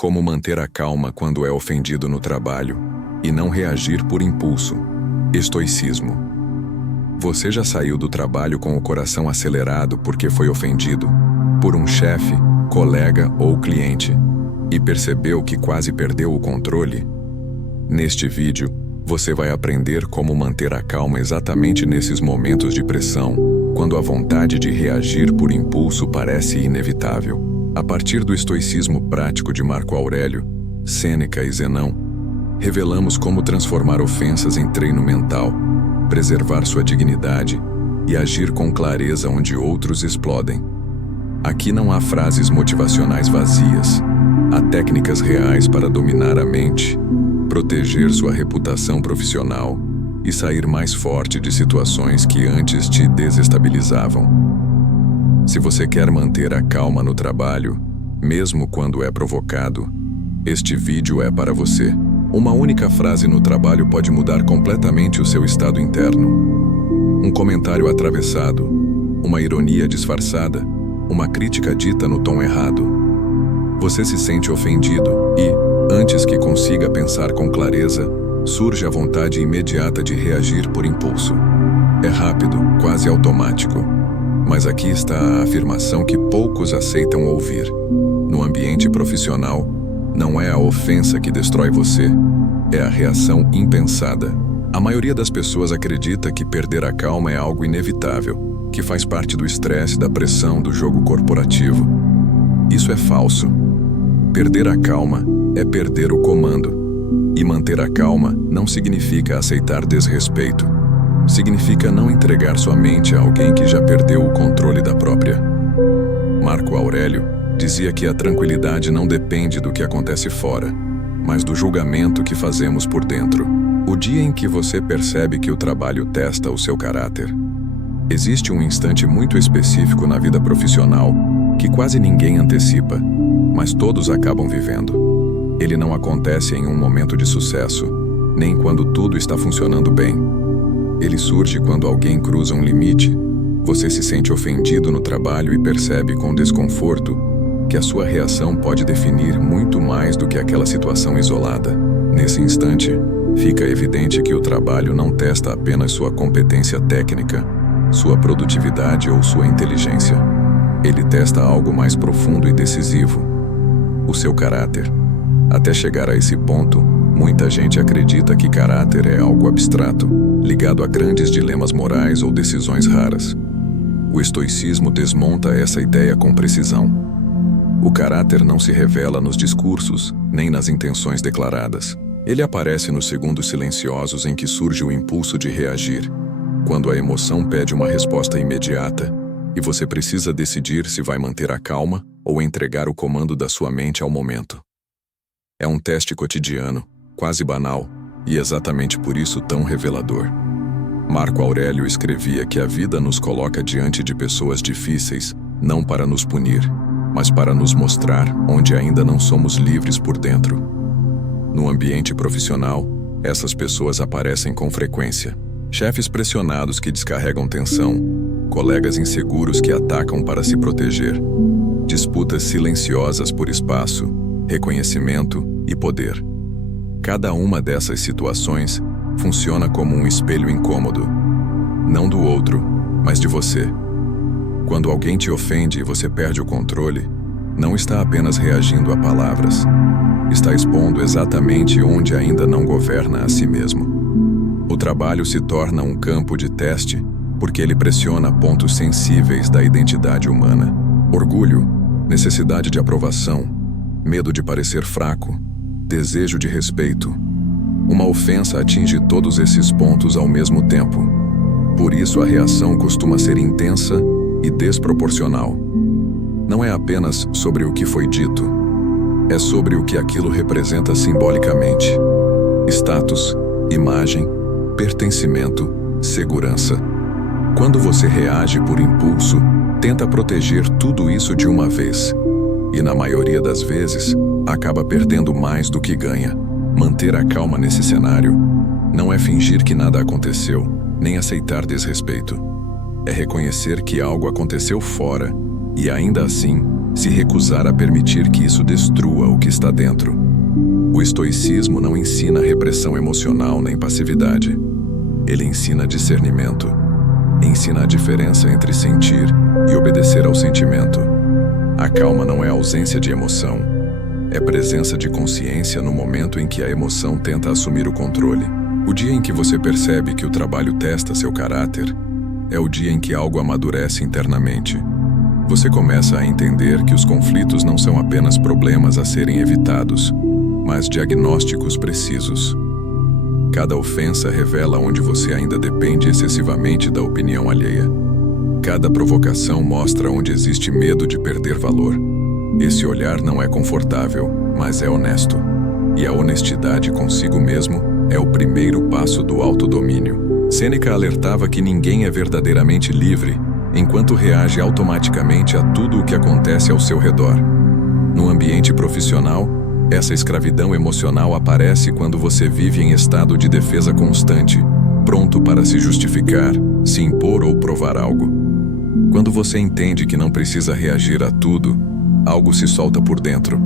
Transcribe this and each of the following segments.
Como manter a calma quando é ofendido no trabalho e não reagir por impulso. Estoicismo. Você já saiu do trabalho com o coração acelerado porque foi ofendido por um chefe, colega ou cliente e percebeu que quase perdeu o controle? Neste vídeo, você vai aprender como manter a calma exatamente nesses momentos de pressão, quando a vontade de reagir por impulso parece inevitável. A partir do estoicismo prático de Marco Aurélio, Sêneca e Zenão, revelamos como transformar ofensas em treino mental, preservar sua dignidade e agir com clareza onde outros explodem. Aqui não há frases motivacionais vazias, há técnicas reais para dominar a mente, proteger sua reputação profissional e sair mais forte de situações que antes te desestabilizavam. Se você quer manter a calma no trabalho, mesmo quando é provocado, este vídeo é para você. Uma única frase no trabalho pode mudar completamente o seu estado interno. Um comentário atravessado, uma ironia disfarçada, uma crítica dita no tom errado. Você se sente ofendido e, antes que consiga pensar com clareza, surge a vontade imediata de reagir por impulso. É rápido, quase automático. Mas aqui está a afirmação que poucos aceitam ouvir. No ambiente profissional, não é a ofensa que destrói você, é a reação impensada. A maioria das pessoas acredita que perder a calma é algo inevitável, que faz parte do estresse, da pressão, do jogo corporativo. Isso é falso. Perder a calma é perder o comando. E manter a calma não significa aceitar desrespeito. Significa não entregar sua mente a alguém que já perdeu o controle da própria. Marco Aurélio dizia que a tranquilidade não depende do que acontece fora, mas do julgamento que fazemos por dentro. O dia em que você percebe que o trabalho testa o seu caráter. Existe um instante muito específico na vida profissional que quase ninguém antecipa, mas todos acabam vivendo. Ele não acontece em um momento de sucesso, nem quando tudo está funcionando bem. Ele surge quando alguém cruza um limite, você se sente ofendido no trabalho e percebe com desconforto que a sua reação pode definir muito mais do que aquela situação isolada. Nesse instante, fica evidente que o trabalho não testa apenas sua competência técnica, sua produtividade ou sua inteligência. Ele testa algo mais profundo e decisivo: o seu caráter. Até chegar a esse ponto, muita gente acredita que caráter é algo abstrato, ligado a grandes dilemas morais ou decisões raras. O estoicismo desmonta essa ideia com precisão. O caráter não se revela nos discursos, nem nas intenções declaradas. Ele aparece nos segundos silenciosos em que surge o impulso de reagir, quando a emoção pede uma resposta imediata e você precisa decidir se vai manter a calma ou entregar o comando da sua mente ao momento. É um teste cotidiano, quase banal, e exatamente por isso tão revelador. Marco Aurélio escrevia que a vida nos coloca diante de pessoas difíceis, não para nos punir, mas para nos mostrar onde ainda não somos livres por dentro. No ambiente profissional, essas pessoas aparecem com frequência. Chefes pressionados que descarregam tensão, colegas inseguros que atacam para se proteger, disputas silenciosas por espaço, reconhecimento e poder. Cada uma dessas situações funciona como um espelho incômodo, não do outro, mas de você. Quando alguém te ofende e você perde o controle, não está apenas reagindo a palavras, está expondo exatamente onde ainda não governa a si mesmo. O trabalho se torna um campo de teste porque ele pressiona pontos sensíveis da identidade humana. Orgulho, necessidade de aprovação, medo de parecer fraco, desejo de respeito. Uma ofensa atinge todos esses pontos ao mesmo tempo. Por isso a reação costuma ser intensa e desproporcional. Não é apenas sobre o que foi dito, é sobre o que aquilo representa simbolicamente. Status, imagem, pertencimento, segurança. Quando você reage por impulso, tenta proteger tudo isso de uma vez. E na maioria das vezes, acaba perdendo mais do que ganha. Manter a calma nesse cenário não é fingir que nada aconteceu, nem aceitar desrespeito. É reconhecer que algo aconteceu fora e, ainda assim, se recusar a permitir que isso destrua o que está dentro. O estoicismo não ensina repressão emocional nem passividade. Ele ensina discernimento. Ensina a diferença entre sentir e obedecer ao sentimento. A calma não é ausência de emoção. É presença de consciência no momento em que a emoção tenta assumir o controle. O dia em que você percebe que o trabalho testa seu caráter é o dia em que algo amadurece internamente. Você começa a entender que os conflitos não são apenas problemas a serem evitados, mas diagnósticos precisos. Cada ofensa revela onde você ainda depende excessivamente da opinião alheia. Cada provocação mostra onde existe medo de perder valor. Esse olhar não é confortável, mas é honesto. E a honestidade consigo mesmo é o primeiro passo do autodomínio. Sêneca alertava que ninguém é verdadeiramente livre enquanto reage automaticamente a tudo o que acontece ao seu redor. No ambiente profissional, essa escravidão emocional aparece quando você vive em estado de defesa constante, pronto para se justificar, se impor ou provar algo. Quando você entende que não precisa reagir a tudo, algo se solta por dentro.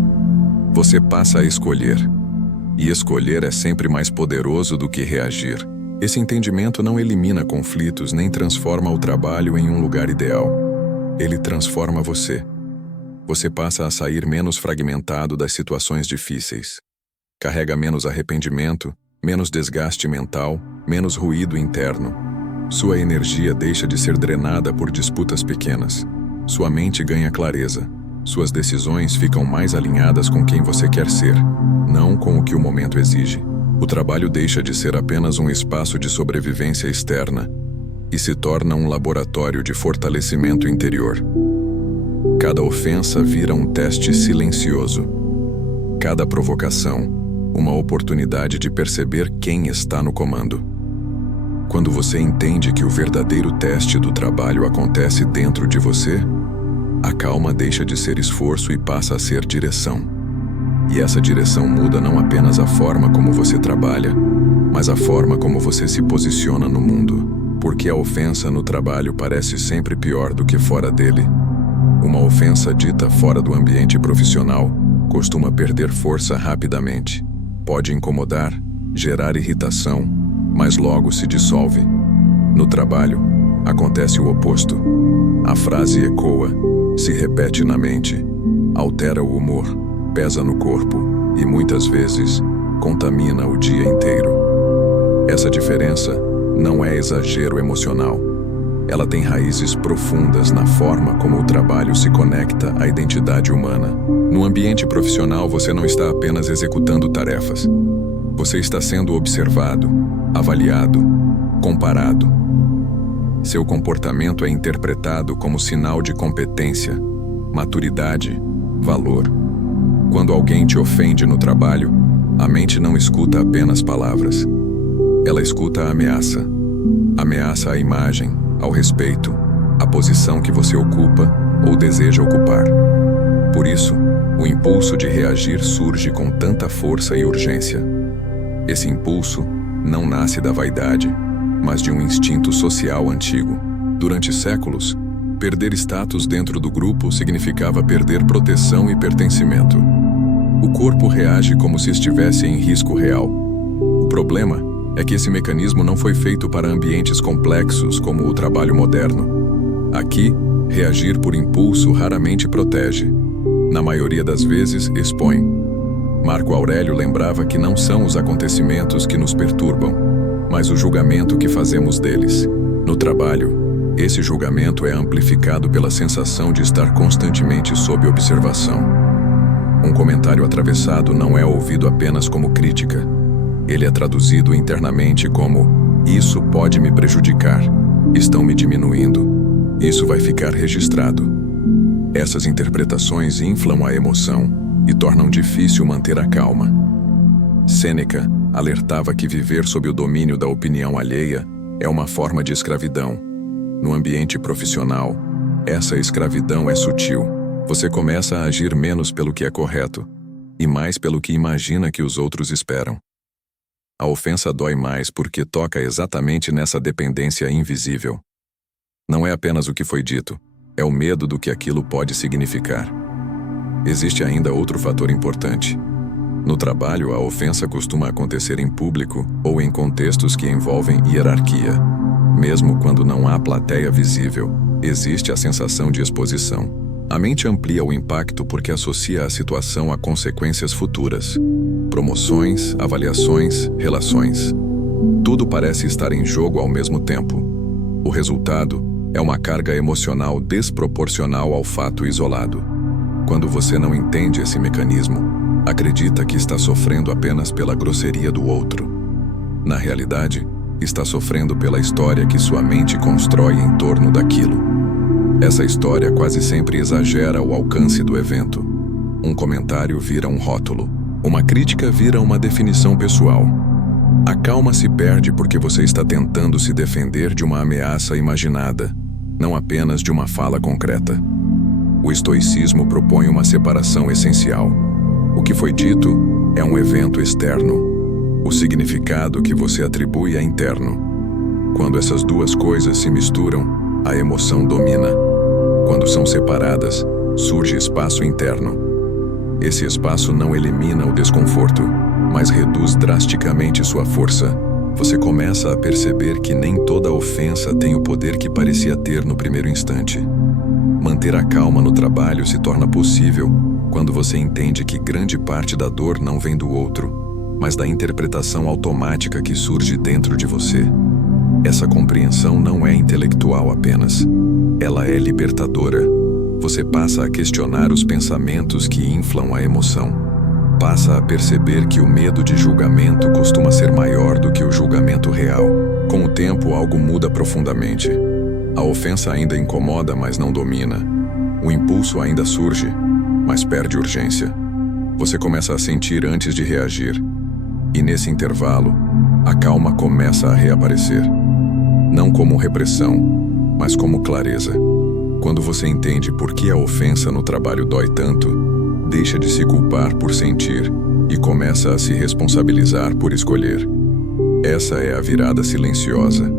Você passa a escolher. E escolher é sempre mais poderoso do que reagir. Esse entendimento não elimina conflitos nem transforma o trabalho em um lugar ideal. Ele transforma você. Você passa a sair menos fragmentado das situações difíceis. Carrega menos arrependimento, menos desgaste mental, menos ruído interno. Sua energia deixa de ser drenada por disputas pequenas. Sua mente ganha clareza. Suas decisões ficam mais alinhadas com quem você quer ser, não com o que o momento exige. O trabalho deixa de ser apenas um espaço de sobrevivência externa e se torna um laboratório de fortalecimento interior. Cada ofensa vira um teste silencioso. Cada provocação, uma oportunidade de perceber quem está no comando. Quando você entende que o verdadeiro teste do trabalho acontece dentro de você, a calma deixa de ser esforço e passa a ser direção. E essa direção muda não apenas a forma como você trabalha, mas a forma como você se posiciona no mundo. Porque a ofensa no trabalho parece sempre pior do que fora dele. Uma ofensa dita fora do ambiente profissional costuma perder força rapidamente. Pode incomodar, gerar irritação, mas logo se dissolve. No trabalho, acontece o oposto. A frase ecoa, se repete na mente, altera o humor, pesa no corpo e, muitas vezes, contamina o dia inteiro. Essa diferença não é exagero emocional. Ela tem raízes profundas na forma como o trabalho se conecta à identidade humana. No ambiente profissional, você não está apenas executando tarefas. Você está sendo observado, avaliado, comparado. Seu comportamento é interpretado como sinal de competência, maturidade, valor. Quando alguém te ofende no trabalho, a mente não escuta apenas palavras. Ela escuta a ameaça. Ameaça à imagem, ao respeito, à posição que você ocupa ou deseja ocupar. Por isso, o impulso de reagir surge com tanta força e urgência. Esse impulso não nasce da vaidade, mas de um instinto social antigo. Durante séculos, perder status dentro do grupo significava perder proteção e pertencimento. O corpo reage como se estivesse em risco real. O problema é que esse mecanismo não foi feito para ambientes complexos como o trabalho moderno. Aqui, reagir por impulso raramente protege. Na maioria das vezes, expõe. Marco Aurélio lembrava que não são os acontecimentos que nos perturbam, mas o julgamento que fazemos deles. No trabalho, esse julgamento é amplificado pela sensação de estar constantemente sob observação. Um comentário atravessado não é ouvido apenas como crítica. Ele é traduzido internamente como: isso pode me prejudicar, estão me diminuindo, isso vai ficar registrado. Essas interpretações inflam a emoção e tornam difícil manter a calma. Sêneca alertava que viver sob o domínio da opinião alheia é uma forma de escravidão. No ambiente profissional, essa escravidão é sutil. Você começa a agir menos pelo que é correto e mais pelo que imagina que os outros esperam. A ofensa dói mais porque toca exatamente nessa dependência invisível. Não é apenas o que foi dito, é o medo do que aquilo pode significar. Existe ainda outro fator importante. No trabalho, a ofensa costuma acontecer em público ou em contextos que envolvem hierarquia. Mesmo quando não há plateia visível, existe a sensação de exposição. A mente amplia o impacto porque associa a situação a consequências futuras. Promoções, avaliações, relações. Tudo parece estar em jogo ao mesmo tempo. O resultado é uma carga emocional desproporcional ao fato isolado. Quando você não entende esse mecanismo, acredita que está sofrendo apenas pela grosseria do outro. Na realidade, está sofrendo pela história que sua mente constrói em torno daquilo. Essa história quase sempre exagera o alcance do evento. Um comentário vira um rótulo. Uma crítica vira uma definição pessoal. A calma se perde porque você está tentando se defender de uma ameaça imaginada, não apenas de uma fala concreta. O estoicismo propõe uma separação essencial. O que foi dito é um evento externo. O significado que você atribui é interno. Quando essas duas coisas se misturam, a emoção domina. Quando são separadas, surge espaço interno. Esse espaço não elimina o desconforto, mas reduz drasticamente sua força. Você começa a perceber que nem toda ofensa tem o poder que parecia ter no primeiro instante. Manter a calma no trabalho se torna possível quando você entende que grande parte da dor não vem do outro, mas da interpretação automática que surge dentro de você. Essa compreensão não é intelectual apenas. Ela é libertadora. Você passa a questionar os pensamentos que inflam a emoção. Passa a perceber que o medo de julgamento costuma ser maior do que o julgamento real. Com o tempo, algo muda profundamente. A ofensa ainda incomoda, mas não domina. O impulso ainda surge, mas perde urgência. Você começa a sentir antes de reagir. E nesse intervalo, a calma começa a reaparecer. Não como repressão, mas como clareza. Quando você entende por que a ofensa no trabalho dói tanto, deixa de se culpar por sentir e começa a se responsabilizar por escolher. Essa é a virada silenciosa.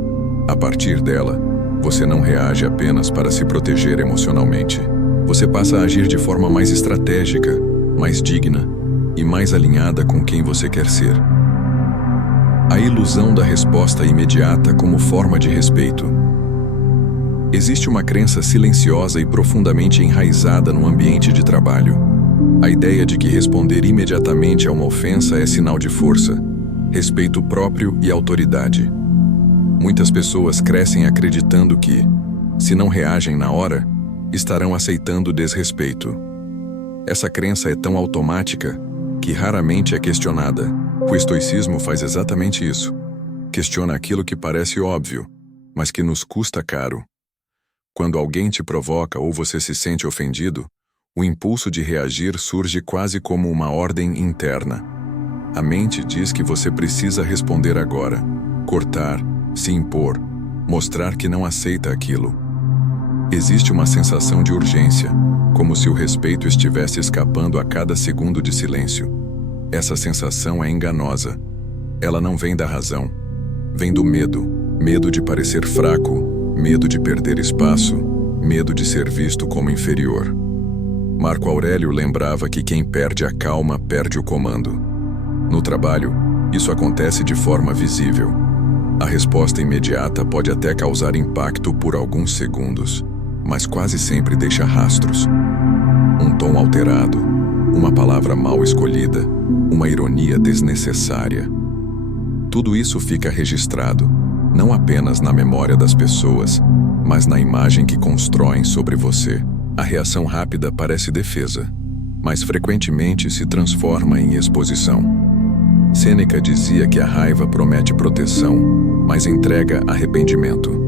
A partir dela, você não reage apenas para se proteger emocionalmente. Você passa a agir de forma mais estratégica, mais digna e mais alinhada com quem você quer ser. A ilusão da resposta imediata como forma de respeito. Existe uma crença silenciosa e profundamente enraizada no ambiente de trabalho. A ideia de que responder imediatamente a uma ofensa é sinal de força, respeito próprio e autoridade. Muitas pessoas crescem acreditando que, se não reagem na hora, estarão aceitando desrespeito. Essa crença é tão automática que raramente é questionada. O estoicismo faz exatamente isso. Questiona aquilo que parece óbvio, mas que nos custa caro. Quando alguém te provoca ou você se sente ofendido, o impulso de reagir surge quase como uma ordem interna. A mente diz que você precisa responder agora, cortar, se impor, mostrar que não aceita aquilo. Existe uma sensação de urgência, como se o respeito estivesse escapando a cada segundo de silêncio. Essa sensação é enganosa. Ela não vem da razão. Vem do medo. Medo de parecer fraco, medo de perder espaço, medo de ser visto como inferior. Marco Aurélio lembrava que quem perde a calma perde o comando. No trabalho, isso acontece de forma visível. A resposta imediata pode até causar impacto por alguns segundos, mas quase sempre deixa rastros. Um tom alterado, uma palavra mal escolhida, uma ironia desnecessária. Tudo isso fica registrado, não apenas na memória das pessoas, mas na imagem que constroem sobre você. A reação rápida parece defesa, mas frequentemente se transforma em exposição. Sêneca dizia que a raiva promete proteção, mas entrega arrependimento.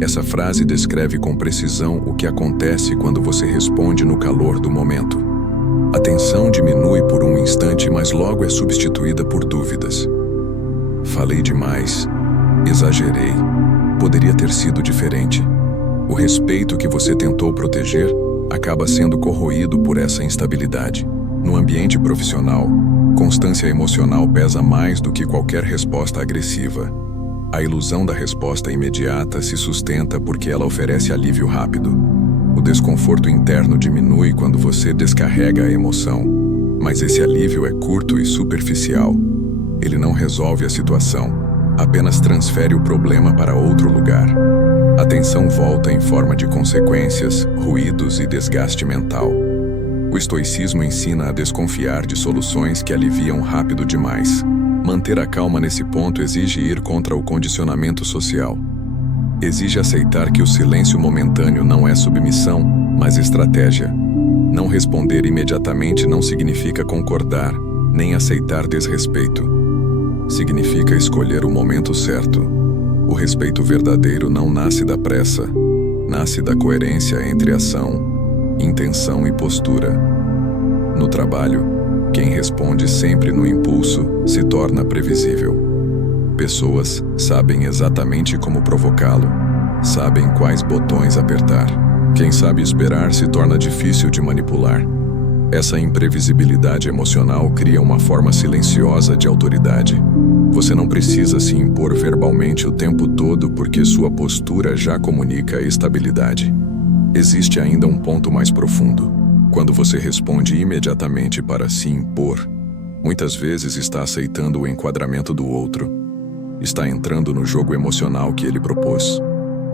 Essa frase descreve com precisão o que acontece quando você responde no calor do momento. A tensão diminui por um instante, mas logo é substituída por dúvidas. Falei demais, exagerei, poderia ter sido diferente. O respeito que você tentou proteger acaba sendo corroído por essa instabilidade. No ambiente profissional, constância emocional pesa mais do que qualquer resposta agressiva. A ilusão da resposta imediata se sustenta porque ela oferece alívio rápido. O desconforto interno diminui quando você descarrega a emoção, mas esse alívio é curto e superficial. Ele não resolve a situação, apenas transfere o problema para outro lugar. A tensão volta em forma de consequências, ruídos e desgaste mental. O estoicismo ensina a desconfiar de soluções que aliviam rápido demais. Manter a calma nesse ponto exige ir contra o condicionamento social. Exige aceitar que o silêncio momentâneo não é submissão, mas estratégia. Não responder imediatamente não significa concordar, nem aceitar desrespeito. Significa escolher o momento certo. O respeito verdadeiro não nasce da pressa, nasce da coerência entre ação, intenção e postura. No trabalho, quem responde sempre no impulso se torna previsível. Pessoas sabem exatamente como provocá-lo, sabem quais botões apertar. Quem sabe esperar se torna difícil de manipular. Essa imprevisibilidade emocional cria uma forma silenciosa de autoridade. Você não precisa se impor verbalmente o tempo todo porque sua postura já comunica estabilidade. Existe ainda um ponto mais profundo. Quando você responde imediatamente para se impor, muitas vezes está aceitando o enquadramento do outro. Está entrando no jogo emocional que ele propôs.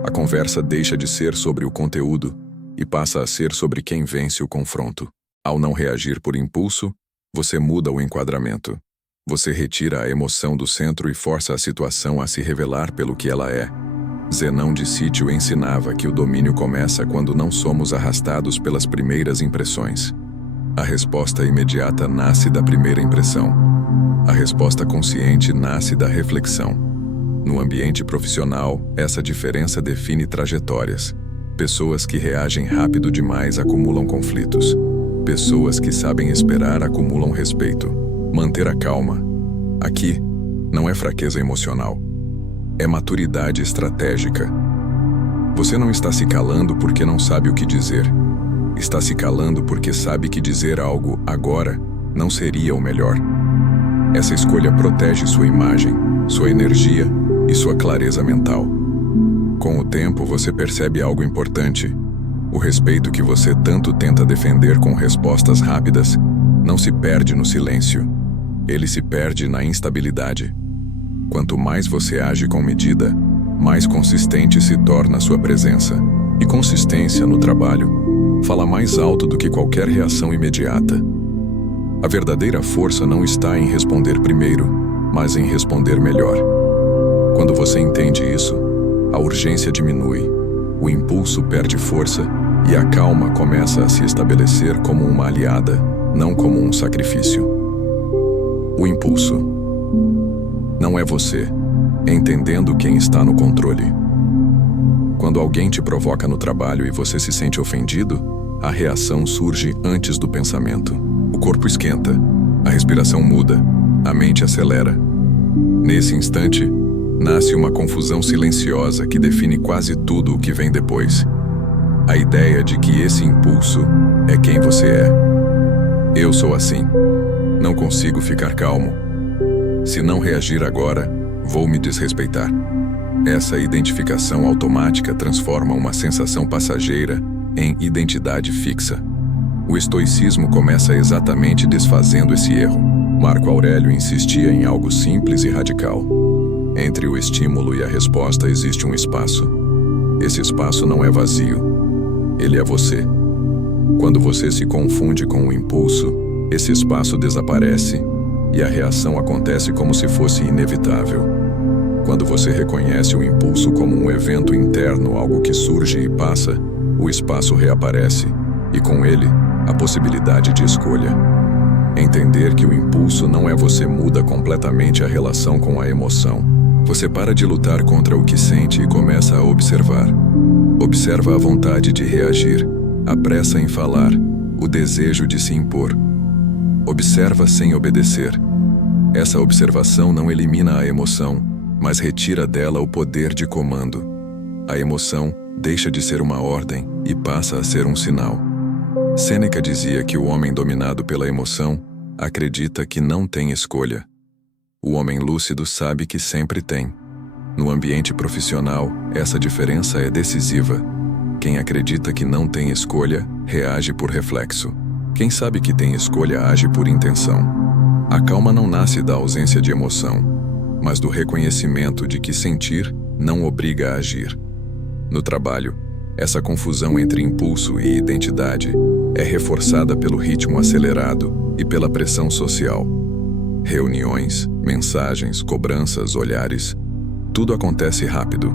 A conversa deixa de ser sobre o conteúdo e passa a ser sobre quem vence o confronto. Ao não reagir por impulso, você muda o enquadramento. Você retira a emoção do centro e força a situação a se revelar pelo que ela é. Zenão de Sítio ensinava que o domínio começa quando não somos arrastados pelas primeiras impressões. A resposta imediata nasce da primeira impressão. A resposta consciente nasce da reflexão. No ambiente profissional, essa diferença define trajetórias. Pessoas que reagem rápido demais acumulam conflitos. Pessoas que sabem esperar acumulam respeito. Manter a calma. Aqui, não é fraqueza emocional. É maturidade estratégica. Você não está se calando porque não sabe o que dizer. Está se calando porque sabe que dizer algo agora não seria o melhor. Essa escolha protege sua imagem, sua energia e sua clareza mental. Com o tempo, você percebe algo importante. O respeito que você tanto tenta defender com respostas rápidas não se perde no silêncio. Ele se perde na instabilidade. Quanto mais você age com medida, mais consistente se torna sua presença. E consistência no trabalho fala mais alto do que qualquer reação imediata. A verdadeira força não está em responder primeiro, mas em responder melhor. Quando você entende isso, a urgência diminui, o impulso perde força e a calma começa a se estabelecer como uma aliada, não como um sacrifício. O impulso não é você, entendendo quem está no controle. Quando alguém te provoca no trabalho e você se sente ofendido, a reação surge antes do pensamento. O corpo esquenta, a respiração muda, a mente acelera. Nesse instante, nasce uma confusão silenciosa que define quase tudo o que vem depois. A ideia de que esse impulso é quem você é. Eu sou assim. Não consigo ficar calmo. Se não reagir agora, vou me desrespeitar. Essa identificação automática transforma uma sensação passageira em identidade fixa. O estoicismo começa exatamente desfazendo esse erro. Marco Aurélio insistia em algo simples e radical. Entre o estímulo e a resposta existe um espaço. Esse espaço não é vazio. Ele é você. Quando você se confunde com o impulso, esse espaço desaparece e a reação acontece como se fosse inevitável. Quando você reconhece o impulso como um evento interno, algo que surge e passa, o espaço reaparece e, com ele, a possibilidade de escolha. Entender que o impulso não é você muda completamente a relação com a emoção. Você para de lutar contra o que sente e começa a observar. Observa a vontade de reagir, a pressa em falar, o desejo de se impor. Observa sem obedecer. Essa observação não elimina a emoção, mas retira dela o poder de comando. A emoção deixa de ser uma ordem e passa a ser um sinal. Sêneca dizia que o homem dominado pela emoção acredita que não tem escolha. O homem lúcido sabe que sempre tem. No ambiente profissional, essa diferença é decisiva. Quem acredita que não tem escolha, reage por reflexo. Quem sabe que tem escolha, age por intenção. A calma não nasce da ausência de emoção, mas do reconhecimento de que sentir não obriga a agir. No trabalho, essa confusão entre impulso e identidade é reforçada pelo ritmo acelerado e pela pressão social. Reuniões, mensagens, cobranças, olhares, tudo acontece rápido.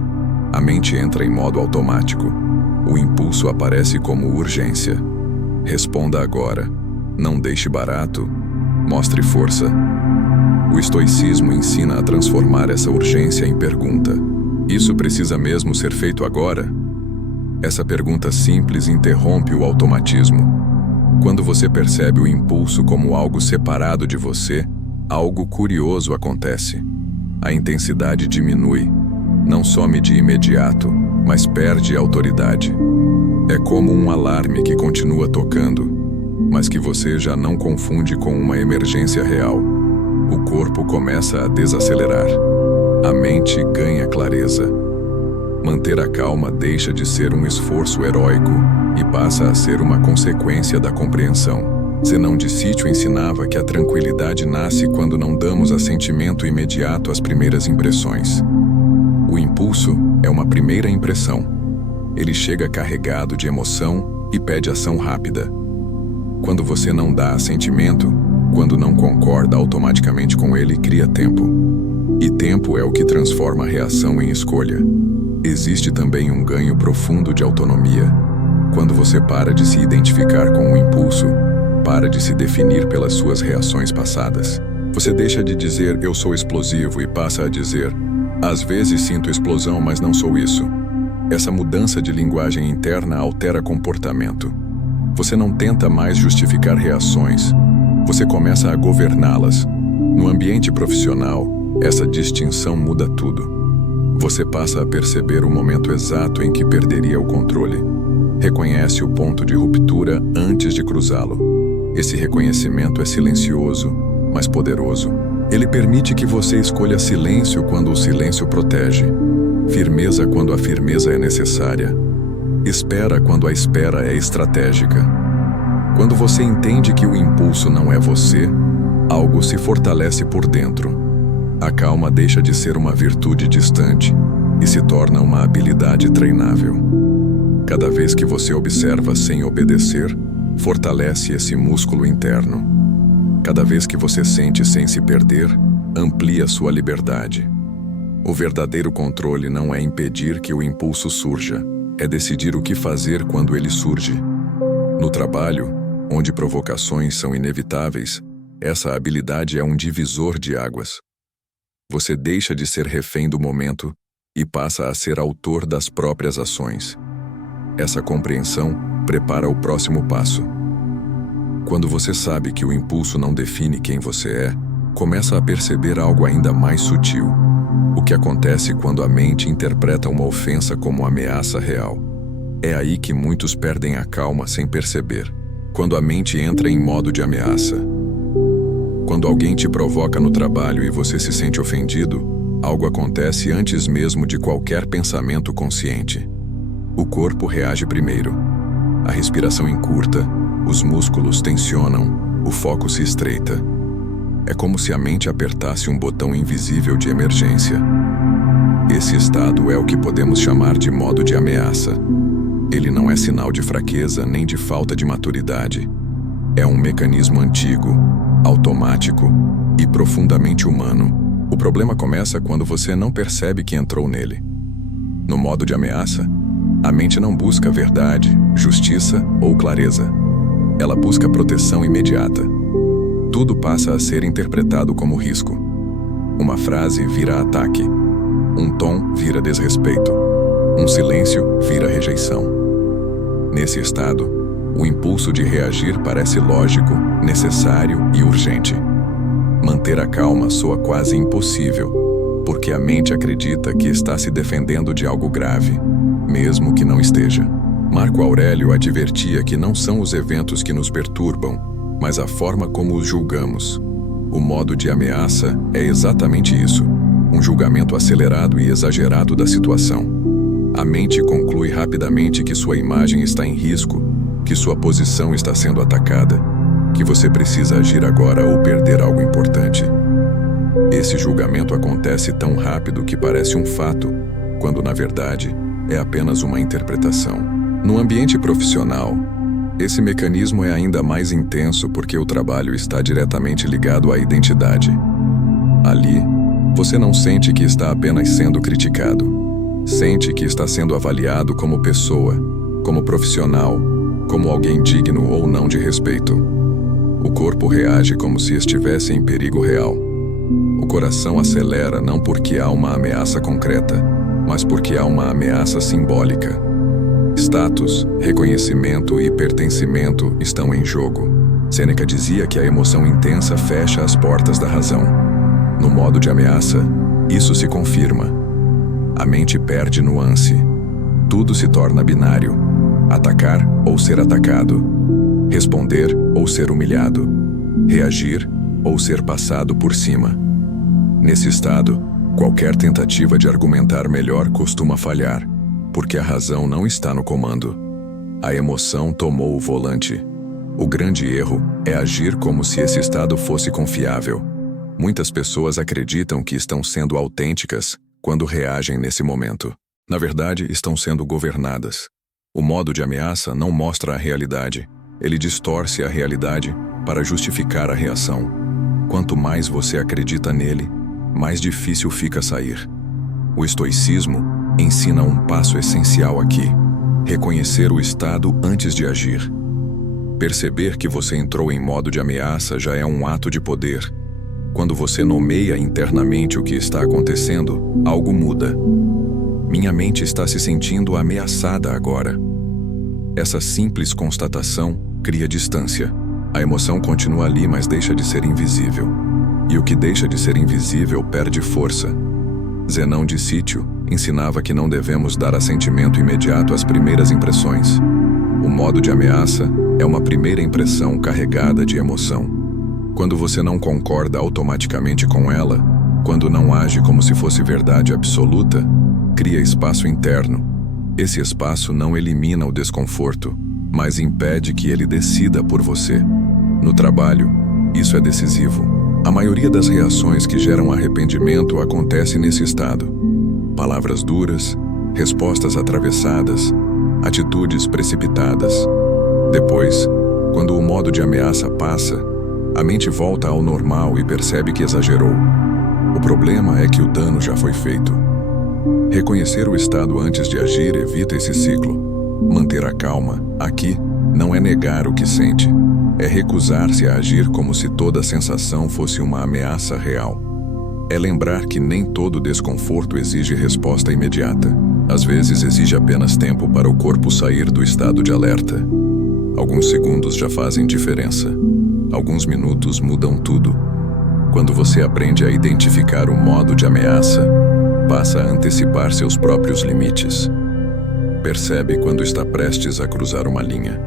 A mente entra em modo automático. O impulso aparece como urgência. Responda agora. Não deixe barato. Mostre força. O estoicismo ensina a transformar essa urgência em pergunta. Isso precisa mesmo ser feito agora? Essa pergunta simples interrompe o automatismo. Quando você percebe o impulso como algo separado de você, algo curioso acontece. A intensidade diminui. Não some de imediato, mas perde autoridade. É como um alarme que continua tocando, mas que você já não confunde com uma emergência real. O corpo começa a desacelerar. A mente ganha clareza. Manter a calma deixa de ser um esforço heróico e passa a ser uma consequência da compreensão. Zenão de Sítio ensinava que a tranquilidade nasce quando não damos assentimento imediato às primeiras impressões. O impulso é uma primeira impressão. Ele chega carregado de emoção e pede ação rápida. Quando você não dá assentimento, quando não concorda automaticamente com ele, cria tempo. E tempo é o que transforma a reação em escolha. Existe também um ganho profundo de autonomia. Quando você para de se identificar com o impulso, para de se definir pelas suas reações passadas. Você deixa de dizer "eu sou explosivo" e passa a dizer "às vezes sinto explosão, mas não sou isso". Essa mudança de linguagem interna altera comportamento. Você não tenta mais justificar reações. Você começa a governá-las. No ambiente profissional, essa distinção muda tudo. Você passa a perceber o momento exato em que perderia o controle. Reconhece o ponto de ruptura antes de cruzá-lo. Esse reconhecimento é silencioso, mas poderoso. Ele permite que você escolha silêncio quando o silêncio protege, firmeza quando a firmeza é necessária, espera quando a espera é estratégica. Quando você entende que o impulso não é você, algo se fortalece por dentro. A calma deixa de ser uma virtude distante e se torna uma habilidade treinável. Cada vez que você observa sem obedecer, fortalece esse músculo interno. Cada vez que você sente sem se perder, amplia sua liberdade. O verdadeiro controle não é impedir que o impulso surja, é decidir o que fazer quando ele surge. No trabalho, onde provocações são inevitáveis, essa habilidade é um divisor de águas. Você deixa de ser refém do momento e passa a ser autor das próprias ações. Essa compreensão prepara o próximo passo. Quando você sabe que o impulso não define quem você é, começa a perceber algo ainda mais sutil. O que acontece quando a mente interpreta uma ofensa como ameaça real. É aí que muitos perdem a calma sem perceber. Quando a mente entra em modo de ameaça. Quando alguém te provoca no trabalho e você se sente ofendido, algo acontece antes mesmo de qualquer pensamento consciente. O corpo reage primeiro. A respiração encurta, os músculos tensionam, o foco se estreita. É como se a mente apertasse um botão invisível de emergência. Esse estado é o que podemos chamar de modo de ameaça. Ele não é sinal de fraqueza nem de falta de maturidade. É um mecanismo antigo, automático e profundamente humano. O problema começa quando você não percebe que entrou nele. No modo de ameaça, a mente não busca verdade, justiça ou clareza. Ela busca proteção imediata. Tudo passa a ser interpretado como risco. Uma frase vira ataque. Um tom vira desrespeito. Um silêncio vira rejeição. Nesse estado, o impulso de reagir parece lógico, necessário e urgente. Manter a calma soa quase impossível, porque a mente acredita que está se defendendo de algo grave, mesmo que não esteja. Marco Aurélio advertia que não são os eventos que nos perturbam, mas a forma como os julgamos. O modo de ameaça é exatamente isso, um julgamento acelerado e exagerado da situação. A mente conclui rapidamente que sua imagem está em risco, que sua posição está sendo atacada, que você precisa agir agora ou perder algo importante. Esse julgamento acontece tão rápido que parece um fato, quando na verdade é apenas uma interpretação. No ambiente profissional, esse mecanismo é ainda mais intenso porque o trabalho está diretamente ligado à identidade. Ali, você não sente que está apenas sendo criticado. Sente que está sendo avaliado como pessoa, como profissional, como alguém digno ou não de respeito. O corpo reage como se estivesse em perigo real. O coração acelera não porque há uma ameaça concreta, mas porque há uma ameaça simbólica. Status, reconhecimento e pertencimento estão em jogo. Sêneca dizia que a emoção intensa fecha as portas da razão. No modo de ameaça, isso se confirma. A mente perde nuance. Tudo se torna binário. Atacar ou ser atacado. Responder ou ser humilhado. Reagir ou ser passado por cima. Nesse estado, qualquer tentativa de argumentar melhor costuma falhar, porque a razão não está no comando. A emoção tomou o volante. O grande erro é agir como se esse estado fosse confiável. Muitas pessoas acreditam que estão sendo autênticas quando reagem nesse momento. Na verdade, estão sendo governadas. O modo de ameaça não mostra a realidade. Ele distorce a realidade para justificar a reação. Quanto mais você acredita nele, mais difícil fica sair. O estoicismo ensina um passo essencial aqui: reconhecer o estado antes de agir. Perceber que você entrou em modo de ameaça já é um ato de poder. Quando você nomeia internamente o que está acontecendo, algo muda. Minha mente está se sentindo ameaçada agora. Essa simples constatação cria distância. A emoção continua ali, mas deixa de ser invisível. E o que deixa de ser invisível perde força. Zenão de Sítio ensinava que não devemos dar assentimento imediato às primeiras impressões. O modo de ameaça é uma primeira impressão carregada de emoção. Quando você não concorda automaticamente com ela, quando não age como se fosse verdade absoluta, cria espaço interno. Esse espaço não elimina o desconforto, mas impede que ele decida por você. No trabalho, isso é decisivo. A maioria das reações que geram arrependimento acontece nesse estado. Palavras duras, respostas atravessadas, atitudes precipitadas. Depois, quando o modo de ameaça passa, a mente volta ao normal e percebe que exagerou. O problema é que o dano já foi feito. Reconhecer o estado antes de agir evita esse ciclo. Manter a calma, aqui, não é negar o que sente. É recusar-se a agir como se toda sensação fosse uma ameaça real. É lembrar que nem todo desconforto exige resposta imediata. Às vezes exige apenas tempo para o corpo sair do estado de alerta. Alguns segundos já fazem diferença. Alguns minutos mudam tudo. Quando você aprende a identificar o modo de ameaça, passa a antecipar seus próprios limites. Percebe quando está prestes a cruzar uma linha.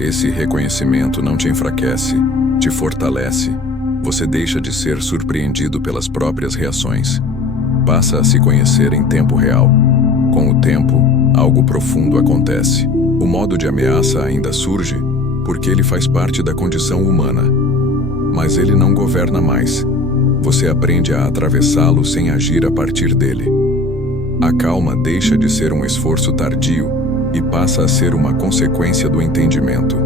Esse reconhecimento não te enfraquece, te fortalece. Você deixa de ser surpreendido pelas próprias reações. Passa a se conhecer em tempo real. Com o tempo, algo profundo acontece. O modo de ameaça ainda surge porque ele faz parte da condição humana. Mas ele não governa mais. Você aprende a atravessá-lo sem agir a partir dele. A calma deixa de ser um esforço tardio e passa a ser uma consequência do entendimento.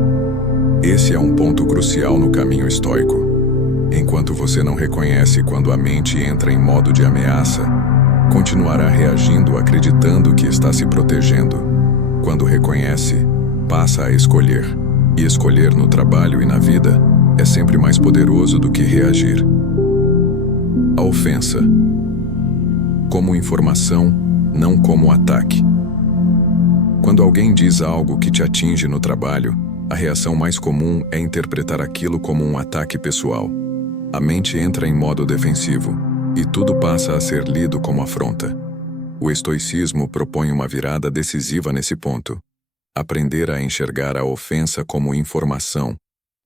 Esse é um ponto crucial no caminho estoico. Enquanto você não reconhece quando a mente entra em modo de ameaça, continuará reagindo acreditando que está se protegendo. Quando reconhece, passa a escolher. E escolher no trabalho e na vida é sempre mais poderoso do que reagir. A ofensa. Como informação, não como ataque. Quando alguém diz algo que te atinge no trabalho, a reação mais comum é interpretar aquilo como um ataque pessoal. A mente entra em modo defensivo, e tudo passa a ser lido como afronta. O estoicismo propõe uma virada decisiva nesse ponto. Aprender a enxergar a ofensa como informação,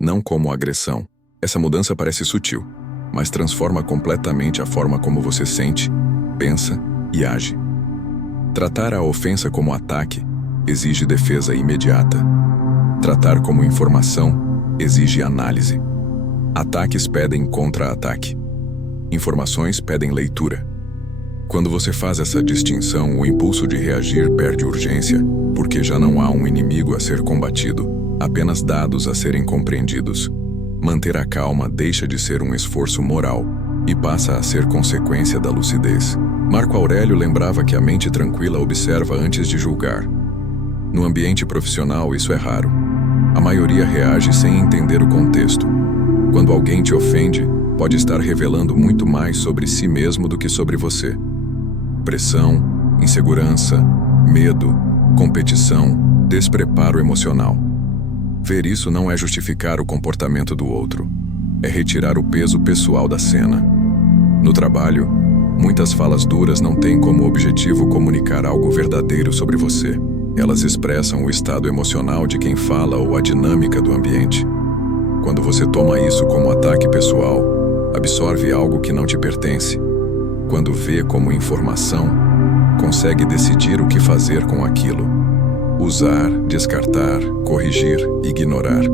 não como agressão. Essa mudança parece sutil, mas transforma completamente a forma como você sente, pensa e age. Tratar a ofensa como ataque exige defesa imediata. Tratar como informação exige análise. Ataques pedem contra-ataque. Informações pedem leitura. Quando você faz essa distinção, o impulso de reagir perde urgência, porque já não há um inimigo a ser combatido, apenas dados a serem compreendidos. Manter a calma deixa de ser um esforço moral e passa a ser consequência da lucidez. Marco Aurélio lembrava que a mente tranquila observa antes de julgar. No ambiente profissional, isso é raro. A maioria reage sem entender o contexto. Quando alguém te ofende, pode estar revelando muito mais sobre si mesmo do que sobre você. Pressão, insegurança, medo, competição, despreparo emocional. Ver isso não é justificar o comportamento do outro. É retirar o peso pessoal da cena. No trabalho, muitas falas duras não têm como objetivo comunicar algo verdadeiro sobre você. Elas expressam o estado emocional de quem fala ou a dinâmica do ambiente. Quando você toma isso como ataque pessoal, absorve algo que não te pertence. Quando vê como informação, consegue decidir o que fazer com aquilo. Usar, descartar, corrigir, ignorar.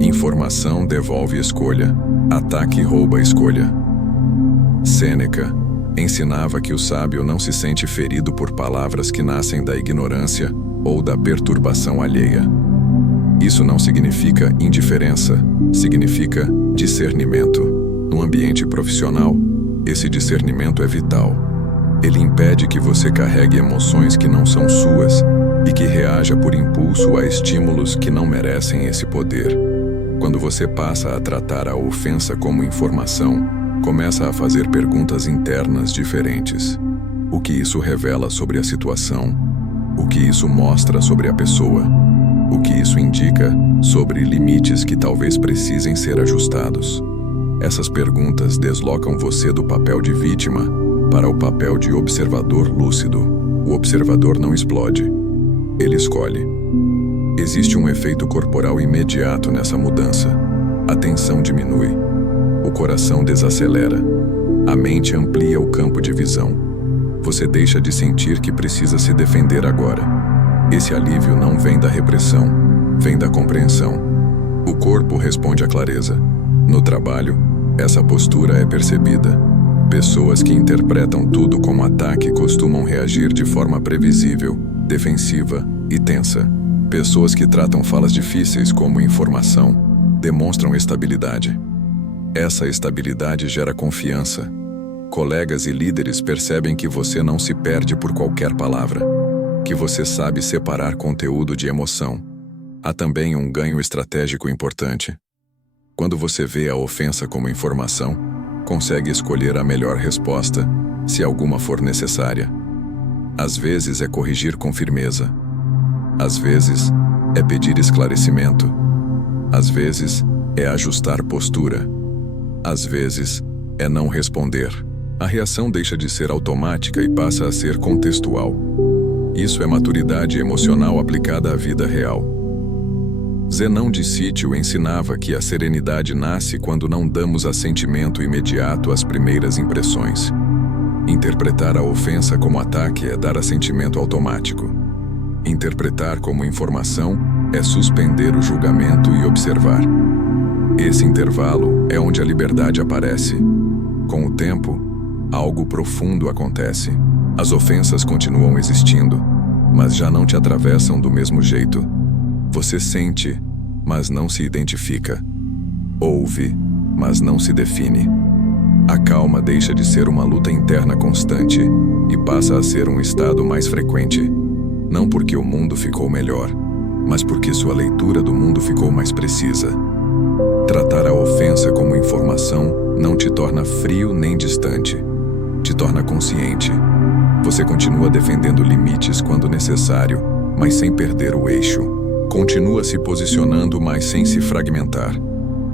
Informação devolve escolha. Ataque rouba escolha. Sêneca ensinava que o sábio não se sente ferido por palavras que nascem da ignorância ou da perturbação alheia. Isso não significa indiferença, significa discernimento. No ambiente profissional, esse discernimento é vital. Ele impede que você carregue emoções que não são suas e que reaja por impulso a estímulos que não merecem esse poder. Quando você passa a tratar a ofensa como informação, começa a fazer perguntas internas diferentes. O que isso revela sobre a situação? O que isso mostra sobre a pessoa? O que isso indica sobre limites que talvez precisem ser ajustados? Essas perguntas deslocam você do papel de vítima para o papel de observador lúcido. O observador não explode, ele escolhe. Existe um efeito corporal imediato nessa mudança. A tensão diminui, o coração desacelera, a mente amplia o campo de visão. Você deixa de sentir que precisa se defender agora. Esse alívio não vem da repressão, vem da compreensão. O corpo responde à clareza. No trabalho, essa postura é percebida. Pessoas que interpretam tudo como ataque costumam reagir de forma previsível, defensiva e tensa. Pessoas que tratam falas difíceis como informação demonstram estabilidade. Essa estabilidade gera confiança. Colegas e líderes percebem que você não se perde por qualquer palavra, que você sabe separar conteúdo de emoção. Há também um ganho estratégico importante. Quando você vê a ofensa como informação, consegue escolher a melhor resposta, se alguma for necessária. Às vezes é corrigir com firmeza. Às vezes é pedir esclarecimento. Às vezes é ajustar postura. Às vezes é não responder. A reação deixa de ser automática e passa a ser contextual. Isso é maturidade emocional aplicada à vida real. Zenão de Sítio ensinava que a serenidade nasce quando não damos assentimento imediato às primeiras impressões. Interpretar a ofensa como ataque é dar assentimento automático. Interpretar como informação é suspender o julgamento e observar. Esse intervalo é onde a liberdade aparece. Com o tempo, algo profundo acontece. As ofensas continuam existindo, mas já não te atravessam do mesmo jeito. Você sente, mas não se identifica. Ouve, mas não se define. A calma deixa de ser uma luta interna constante e passa a ser um estado mais frequente. Não porque o mundo ficou melhor, mas porque sua leitura do mundo ficou mais precisa. Tratar a ofensa como informação não te torna frio nem distante. Te torna consciente. Você continua defendendo limites quando necessário, mas sem perder o eixo. Continua se posicionando, mas sem se fragmentar.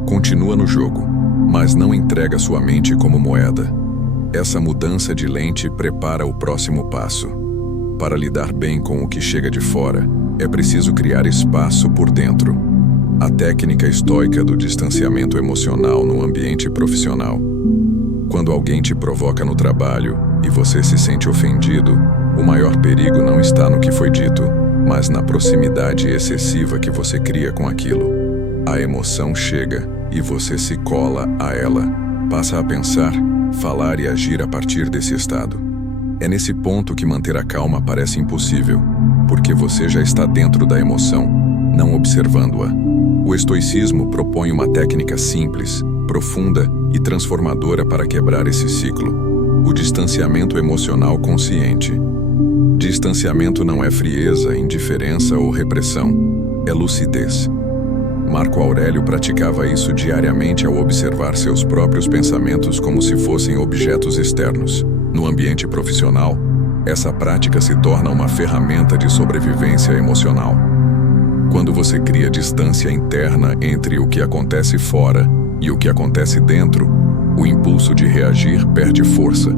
Continua no jogo, mas não entrega sua mente como moeda. Essa mudança de lente prepara o próximo passo. Para lidar bem com o que chega de fora, é preciso criar espaço por dentro. A técnica estoica do distanciamento emocional no ambiente profissional. Quando alguém te provoca no trabalho e você se sente ofendido, O maior perigo não está no que foi dito, mas na proximidade excessiva que você cria com aquilo. A emoção chega e você se cola a ela, passa a pensar, falar e agir a partir desse estado. É nesse ponto que manter a calma parece impossível, porque você já está dentro da emoção, não observando-a. O estoicismo propõe uma técnica simples, profunda e transformadora para quebrar esse ciclo: o distanciamento emocional consciente. Distanciamento não é frieza, indiferença ou repressão, é lucidez. Marco Aurélio praticava isso diariamente ao observar seus próprios pensamentos como se fossem objetos externos. No ambiente profissional, essa prática se torna uma ferramenta de sobrevivência emocional. Quando você cria distância interna entre o que acontece fora e o que acontece dentro, o impulso de reagir perde força,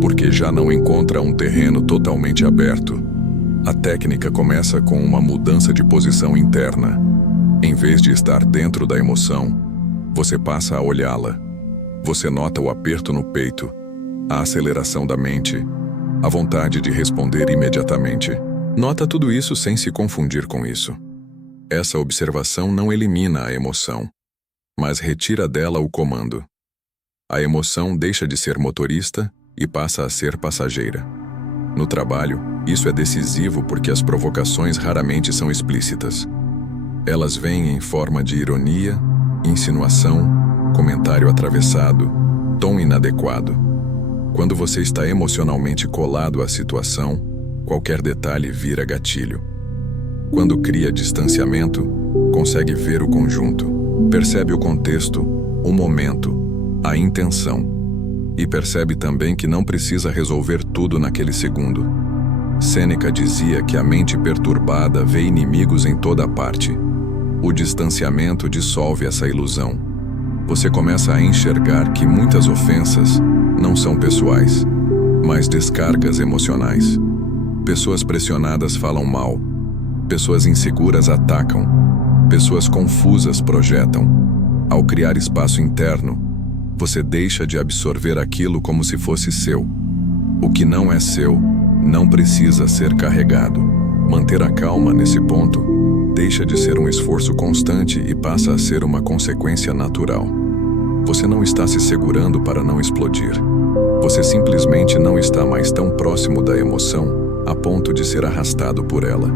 porque já não encontra um terreno totalmente aberto. A técnica começa com uma mudança de posição interna. Em vez de estar dentro da emoção, você passa a olhá-la. Você nota o aperto no peito, a aceleração da mente, a vontade de responder imediatamente. Nota tudo isso sem se confundir com isso. Essa observação não elimina a emoção, mas retira dela o comando. A emoção deixa de ser motorista e passa a ser passageira. No trabalho, isso é decisivo porque as provocações raramente são explícitas. Elas vêm em forma de ironia, insinuação, comentário atravessado, tom inadequado. Quando você está emocionalmente colado à situação, qualquer detalhe vira gatilho. Quando cria distanciamento, consegue ver o conjunto, percebe o contexto, o momento, a intenção. E percebe também que não precisa resolver tudo naquele segundo. Sêneca dizia que a mente perturbada vê inimigos em toda parte. O distanciamento dissolve essa ilusão. Você começa a enxergar que muitas ofensas não são pessoais, mas descargas emocionais. Pessoas pressionadas falam mal. Pessoas inseguras atacam. Pessoas confusas projetam. Ao criar espaço interno, você deixa de absorver aquilo como se fosse seu. O que não é seu não precisa ser carregado. Manter a calma nesse ponto deixa de ser um esforço constante e passa a ser uma consequência natural. Você não está se segurando para não explodir. Você simplesmente não está mais tão próximo da emoção a ponto de ser arrastado por ela.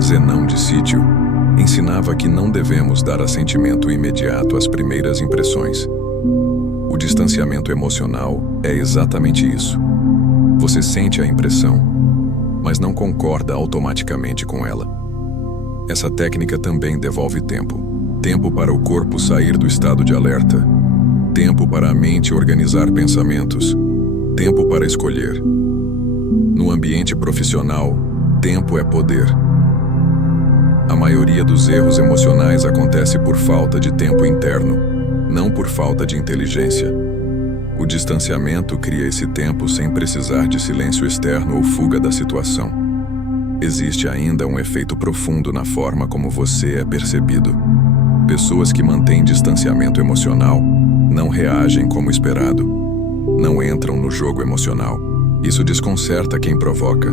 Zenão de Sítio ensinava que não devemos dar assentimento imediato às primeiras impressões. O distanciamento emocional é exatamente isso. Você sente a impressão, mas não concorda automaticamente com ela. Essa técnica também devolve tempo. Tempo para o corpo sair do estado de alerta. Tempo para a mente organizar pensamentos. Tempo para escolher. No ambiente profissional, tempo é poder. A maioria dos erros emocionais acontece por falta de tempo interno, não por falta de inteligência. O distanciamento cria esse tempo sem precisar de silêncio externo ou fuga da situação. Existe ainda um efeito profundo na forma como você é percebido. Pessoas que mantêm distanciamento emocional não reagem como esperado, não entram no jogo emocional. Isso desconcerta quem provoca.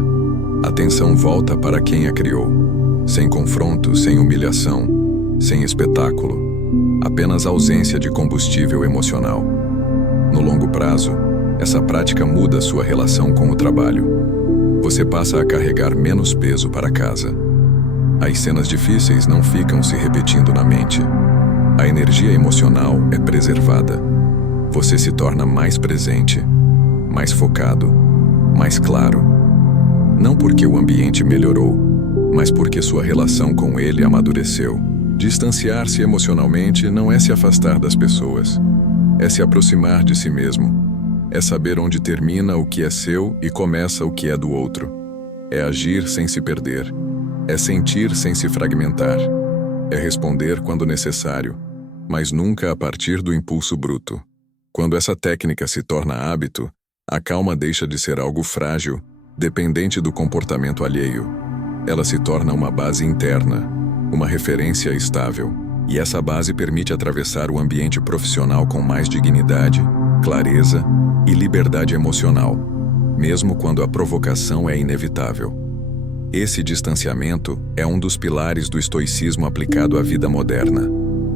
A atenção volta para quem a criou. Sem confronto, sem humilhação, sem espetáculo. Apenas ausência de combustível emocional. No longo prazo, essa prática muda sua relação com o trabalho. Você passa a carregar menos peso para casa. As cenas difíceis não ficam se repetindo na mente. A energia emocional é preservada. Você se torna mais presente, mais focado, mais claro. Não porque o ambiente melhorou, mas porque sua relação com ele amadureceu. Distanciar-se emocionalmente não é se afastar das pessoas. É se aproximar de si mesmo. É saber onde termina o que é seu e começa o que é do outro. É agir sem se perder. É sentir sem se fragmentar. É responder quando necessário, mas nunca a partir do impulso bruto. Quando essa técnica se torna hábito, a calma deixa de ser algo frágil, dependente do comportamento alheio. Ela se torna uma base interna, uma referência estável. E essa base permite atravessar o ambiente profissional com mais dignidade, clareza e liberdade emocional, mesmo quando a provocação é inevitável. Esse distanciamento é um dos pilares do estoicismo aplicado à vida moderna.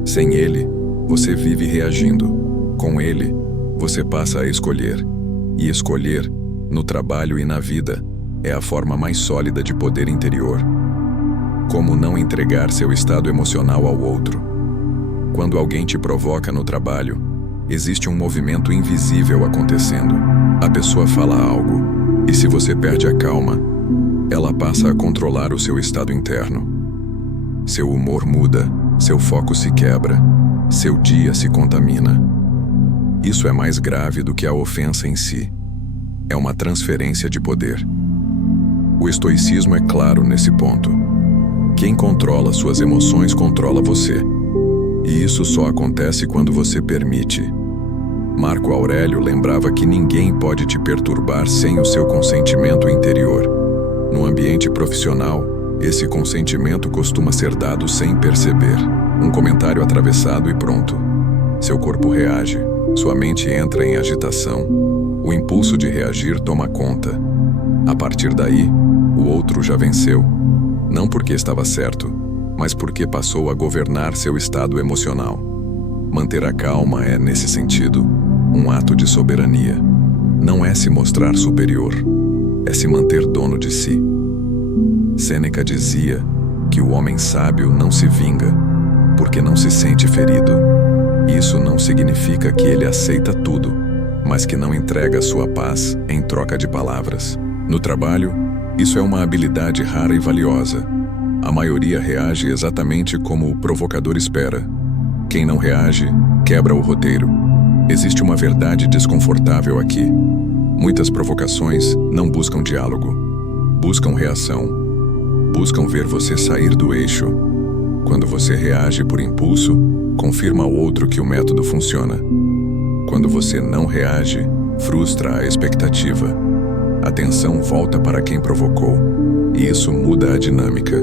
Sem ele, você vive reagindo. Com ele, você passa a escolher. E escolher, no trabalho e na vida, é a forma mais sólida de poder interior. Como não entregar seu estado emocional ao outro? Quando alguém te provoca no trabalho, existe um movimento invisível acontecendo. A pessoa fala algo, e se você perde a calma, ela passa a controlar o seu estado interno. Seu humor muda, seu foco se quebra, seu dia se contamina. Isso é mais grave do que a ofensa em si. É uma transferência de poder. O estoicismo é claro nesse ponto. Quem controla suas emoções controla você. E isso só acontece quando você permite. Marco Aurélio lembrava que ninguém pode te perturbar sem o seu consentimento interior. No ambiente profissional, esse consentimento costuma ser dado sem perceber. Um comentário atravessado e pronto. Seu corpo reage, sua mente entra em agitação. O impulso de reagir toma conta. A partir daí, o outro já venceu. Não porque estava certo, mas porque passou a governar seu estado emocional. Manter a calma é, nesse sentido, um ato de soberania. Não é se mostrar superior, é se manter dono de si. Sêneca dizia que o homem sábio não se vinga, porque não se sente ferido. Isso não significa que ele aceita tudo, mas que não entrega sua paz em troca de palavras. No trabalho, isso é uma habilidade rara e valiosa. A maioria reage exatamente como o provocador espera. Quem não reage, quebra o roteiro. Existe uma verdade desconfortável aqui. Muitas provocações não buscam diálogo. Buscam reação. Buscam ver você sair do eixo. Quando você reage por impulso, confirma ao outro que o método funciona. Quando você não reage, frustra a expectativa. A atenção volta para quem provocou, e isso muda a dinâmica.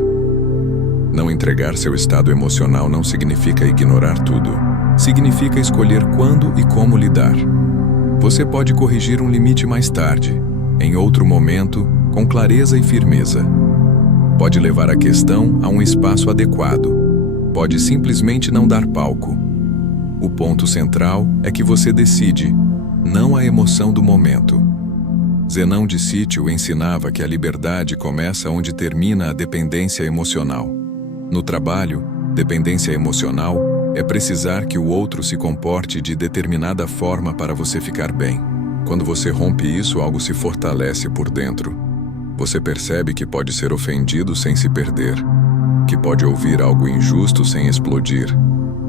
Não entregar seu estado emocional não significa ignorar tudo. Significa escolher quando e como lidar. Você pode corrigir um limite mais tarde, em outro momento, com clareza e firmeza. Pode levar a questão a um espaço adequado. Pode simplesmente não dar palco. O ponto central é que você decide, não a emoção do momento. Zenão de Sítio ensinava que a liberdade começa onde termina a dependência emocional. No trabalho, dependência emocional é precisar que o outro se comporte de determinada forma para você ficar bem. Quando você rompe isso, algo se fortalece por dentro. Você percebe que pode ser ofendido sem se perder, que pode ouvir algo injusto sem explodir,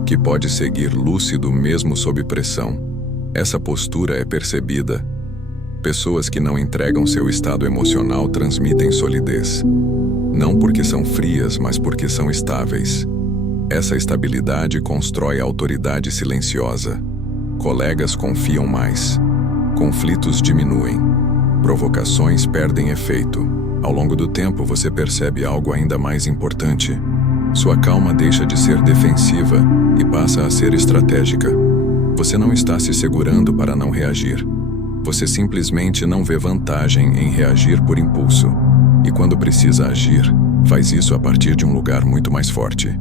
que pode seguir lúcido mesmo sob pressão. Essa postura é percebida. Pessoas que não entregam seu estado emocional transmitem solidez. Não porque são frias, mas porque são estáveis. Essa estabilidade constrói autoridade silenciosa. Colegas confiam mais. Conflitos diminuem. Provocações perdem efeito. Ao longo do tempo, você percebe algo ainda mais importante. Sua calma deixa de ser defensiva e passa a ser estratégica. Você não está se segurando para não reagir. Você simplesmente não vê vantagem em reagir por impulso. E quando precisa agir, faz isso a partir de um lugar muito mais forte.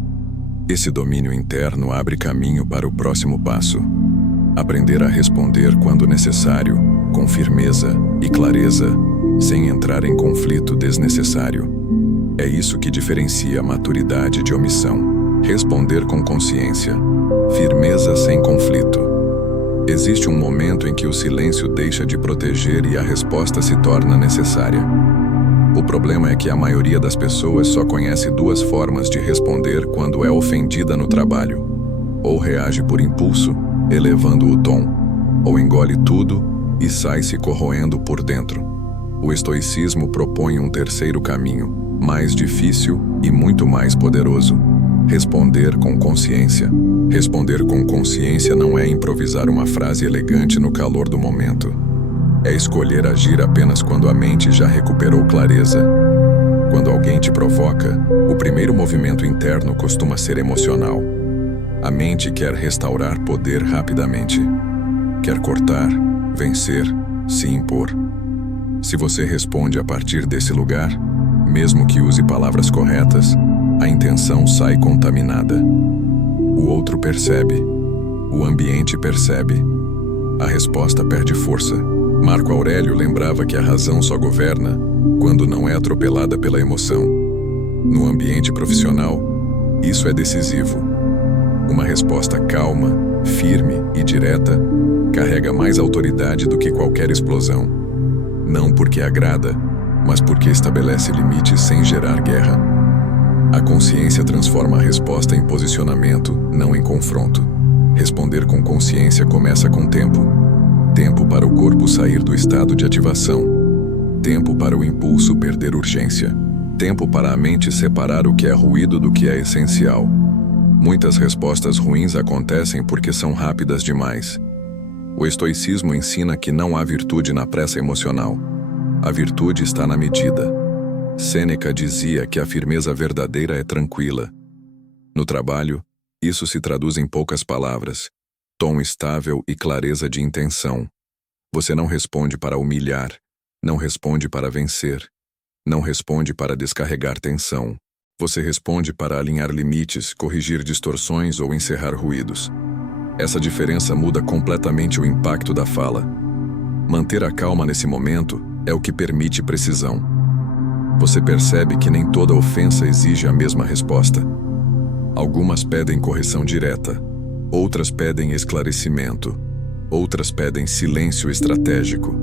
Esse domínio interno abre caminho para o próximo passo. Aprender a responder quando necessário, com firmeza e clareza, sem entrar em conflito desnecessário. É isso que diferencia a maturidade de omissão. Responder com consciência, firmeza sem conflito. Existe um momento em que o silêncio deixa de proteger e a resposta se torna necessária. O problema é que a maioria das pessoas só conhece duas formas de responder quando é ofendida no trabalho. Ou reage por impulso, elevando o tom, ou engole tudo e sai se corroendo por dentro. O estoicismo propõe um terceiro caminho, mais difícil e muito mais poderoso: responder com consciência. Responder com consciência não é improvisar uma frase elegante no calor do momento. É escolher agir apenas quando a mente já recuperou clareza. Quando alguém te provoca, o primeiro movimento interno costuma ser emocional. A mente quer restaurar poder rapidamente. Quer cortar, vencer, se impor. Se você responde a partir desse lugar, mesmo que use palavras corretas, a intenção sai contaminada. O outro percebe, o ambiente percebe. A resposta perde força. Marco Aurélio lembrava que a razão só governa quando não é atropelada pela emoção. No ambiente profissional, isso é decisivo. Uma resposta calma, firme e direta carrega mais autoridade do que qualquer explosão. Não porque agrada, mas porque estabelece limites sem gerar guerra. A consciência transforma a resposta em posicionamento, não em confronto. Responder com consciência começa com tempo. Tempo para o corpo sair do estado de ativação. Tempo para o impulso perder urgência. Tempo para a mente separar o que é ruído do que é essencial. Muitas respostas ruins acontecem porque são rápidas demais. O estoicismo ensina que não há virtude na pressa emocional. A virtude está na medida. Sêneca dizia que a firmeza verdadeira é tranquila. No trabalho, isso se traduz em poucas palavras: tom estável e clareza de intenção. Você não responde para humilhar, não responde para vencer, não responde para descarregar tensão. Você responde para alinhar limites, corrigir distorções ou encerrar ruídos. Essa diferença muda completamente o impacto da fala. Manter a calma nesse momento é o que permite precisão. Você percebe que nem toda ofensa exige a mesma resposta. Algumas pedem correção direta, outras pedem esclarecimento, outras pedem silêncio estratégico.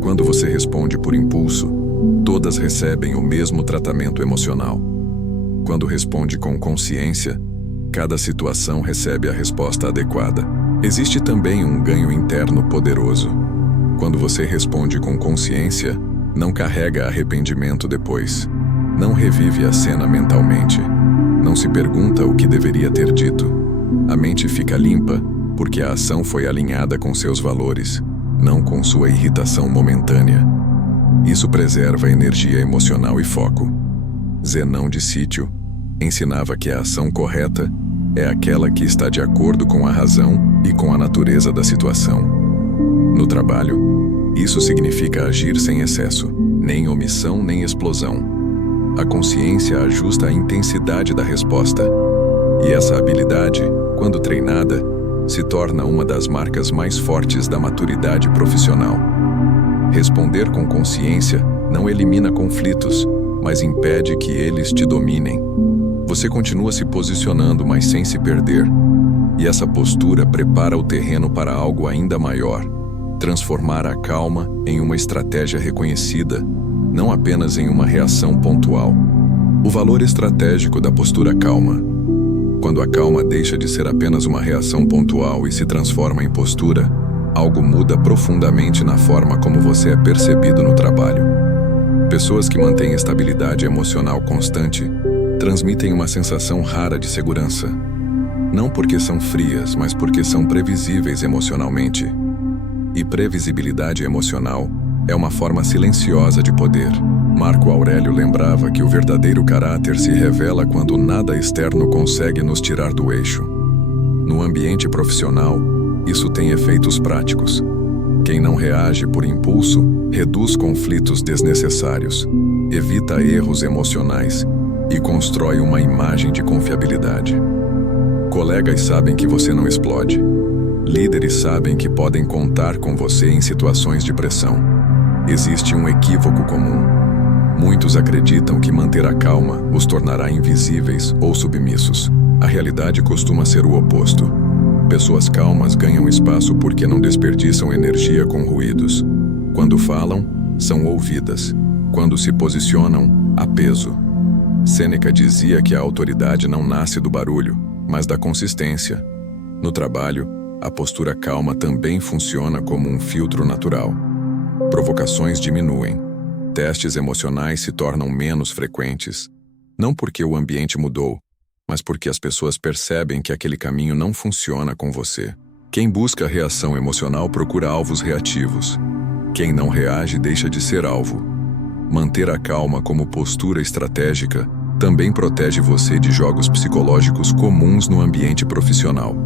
Quando você responde por impulso, todas recebem o mesmo tratamento emocional. Quando responde com consciência, cada situação recebe a resposta adequada. Existe também um ganho interno poderoso. Quando você responde com consciência, não carrega arrependimento depois. Não revive a cena mentalmente. Não se pergunta o que deveria ter dito. A mente fica limpa porque a ação foi alinhada com seus valores, não com sua irritação momentânea. Isso preserva energia emocional e foco. Zenão de Sítio ensinava que a ação correta é aquela que está de acordo com a razão e com a natureza da situação. No trabalho, isso significa agir sem excesso, nem omissão nem explosão. A consciência ajusta a intensidade da resposta, e essa habilidade, quando treinada, se torna uma das marcas mais fortes da maturidade profissional. Responder com consciência não elimina conflitos, mas impede que eles te dominem. Você continua se posicionando, mas sem se perder. E essa postura prepara o terreno para algo ainda maior: transformar a calma em uma estratégia reconhecida, não apenas em uma reação pontual. O valor estratégico da postura calma. Quando a calma deixa de ser apenas uma reação pontual e se transforma em postura, algo muda profundamente na forma como você é percebido no trabalho. Pessoas que mantêm estabilidade emocional constante transmitem uma sensação rara de segurança. Não porque são frias, mas porque são previsíveis emocionalmente. E previsibilidade emocional é uma forma silenciosa de poder. Marco Aurélio lembrava que o verdadeiro caráter se revela quando nada externo consegue nos tirar do eixo. No ambiente profissional, isso tem efeitos práticos. Quem não reage por impulso reduz conflitos desnecessários, evita erros emocionais e constrói uma imagem de confiabilidade. Colegas sabem que você não explode. Líderes sabem que podem contar com você em situações de pressão. Existe um equívoco comum. Muitos acreditam que manter a calma os tornará invisíveis ou submissos. A realidade costuma ser o oposto. Pessoas calmas ganham espaço porque não desperdiçam energia com ruídos. Quando falam, são ouvidas. Quando se posicionam, há peso. Sêneca dizia que a autoridade não nasce do barulho, mas da consistência. No trabalho, a postura calma também funciona como um filtro natural. Provocações diminuem. Testes emocionais se tornam menos frequentes. Não porque o ambiente mudou, mas porque as pessoas percebem que aquele caminho não funciona com você. Quem busca reação emocional procura alvos reativos. Quem não reage deixa de ser alvo. Manter a calma como postura estratégica também protege você de jogos psicológicos comuns no ambiente profissional.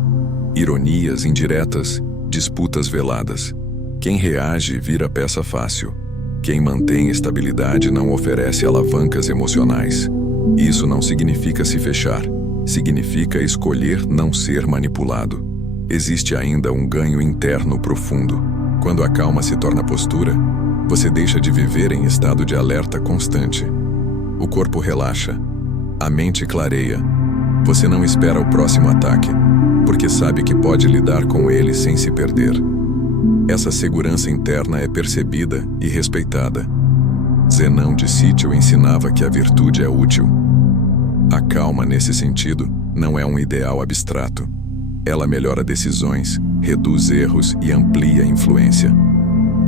Ironias indiretas, disputas veladas. Quem reage vira peça fácil. Quem mantém estabilidade não oferece alavancas emocionais. Isso não significa se fechar. Significa escolher não ser manipulado. Existe ainda um ganho interno profundo. Quando a calma se torna postura, você deixa de viver em estado de alerta constante. O corpo relaxa, a mente clareia. Você não espera o próximo ataque, porque sabe que pode lidar com ele sem se perder. Essa segurança interna é percebida e respeitada. Zenão de Sítio ensinava que a virtude é útil. A calma, nesse sentido, não é um ideal abstrato. Ela melhora decisões, reduz erros e amplia a influência.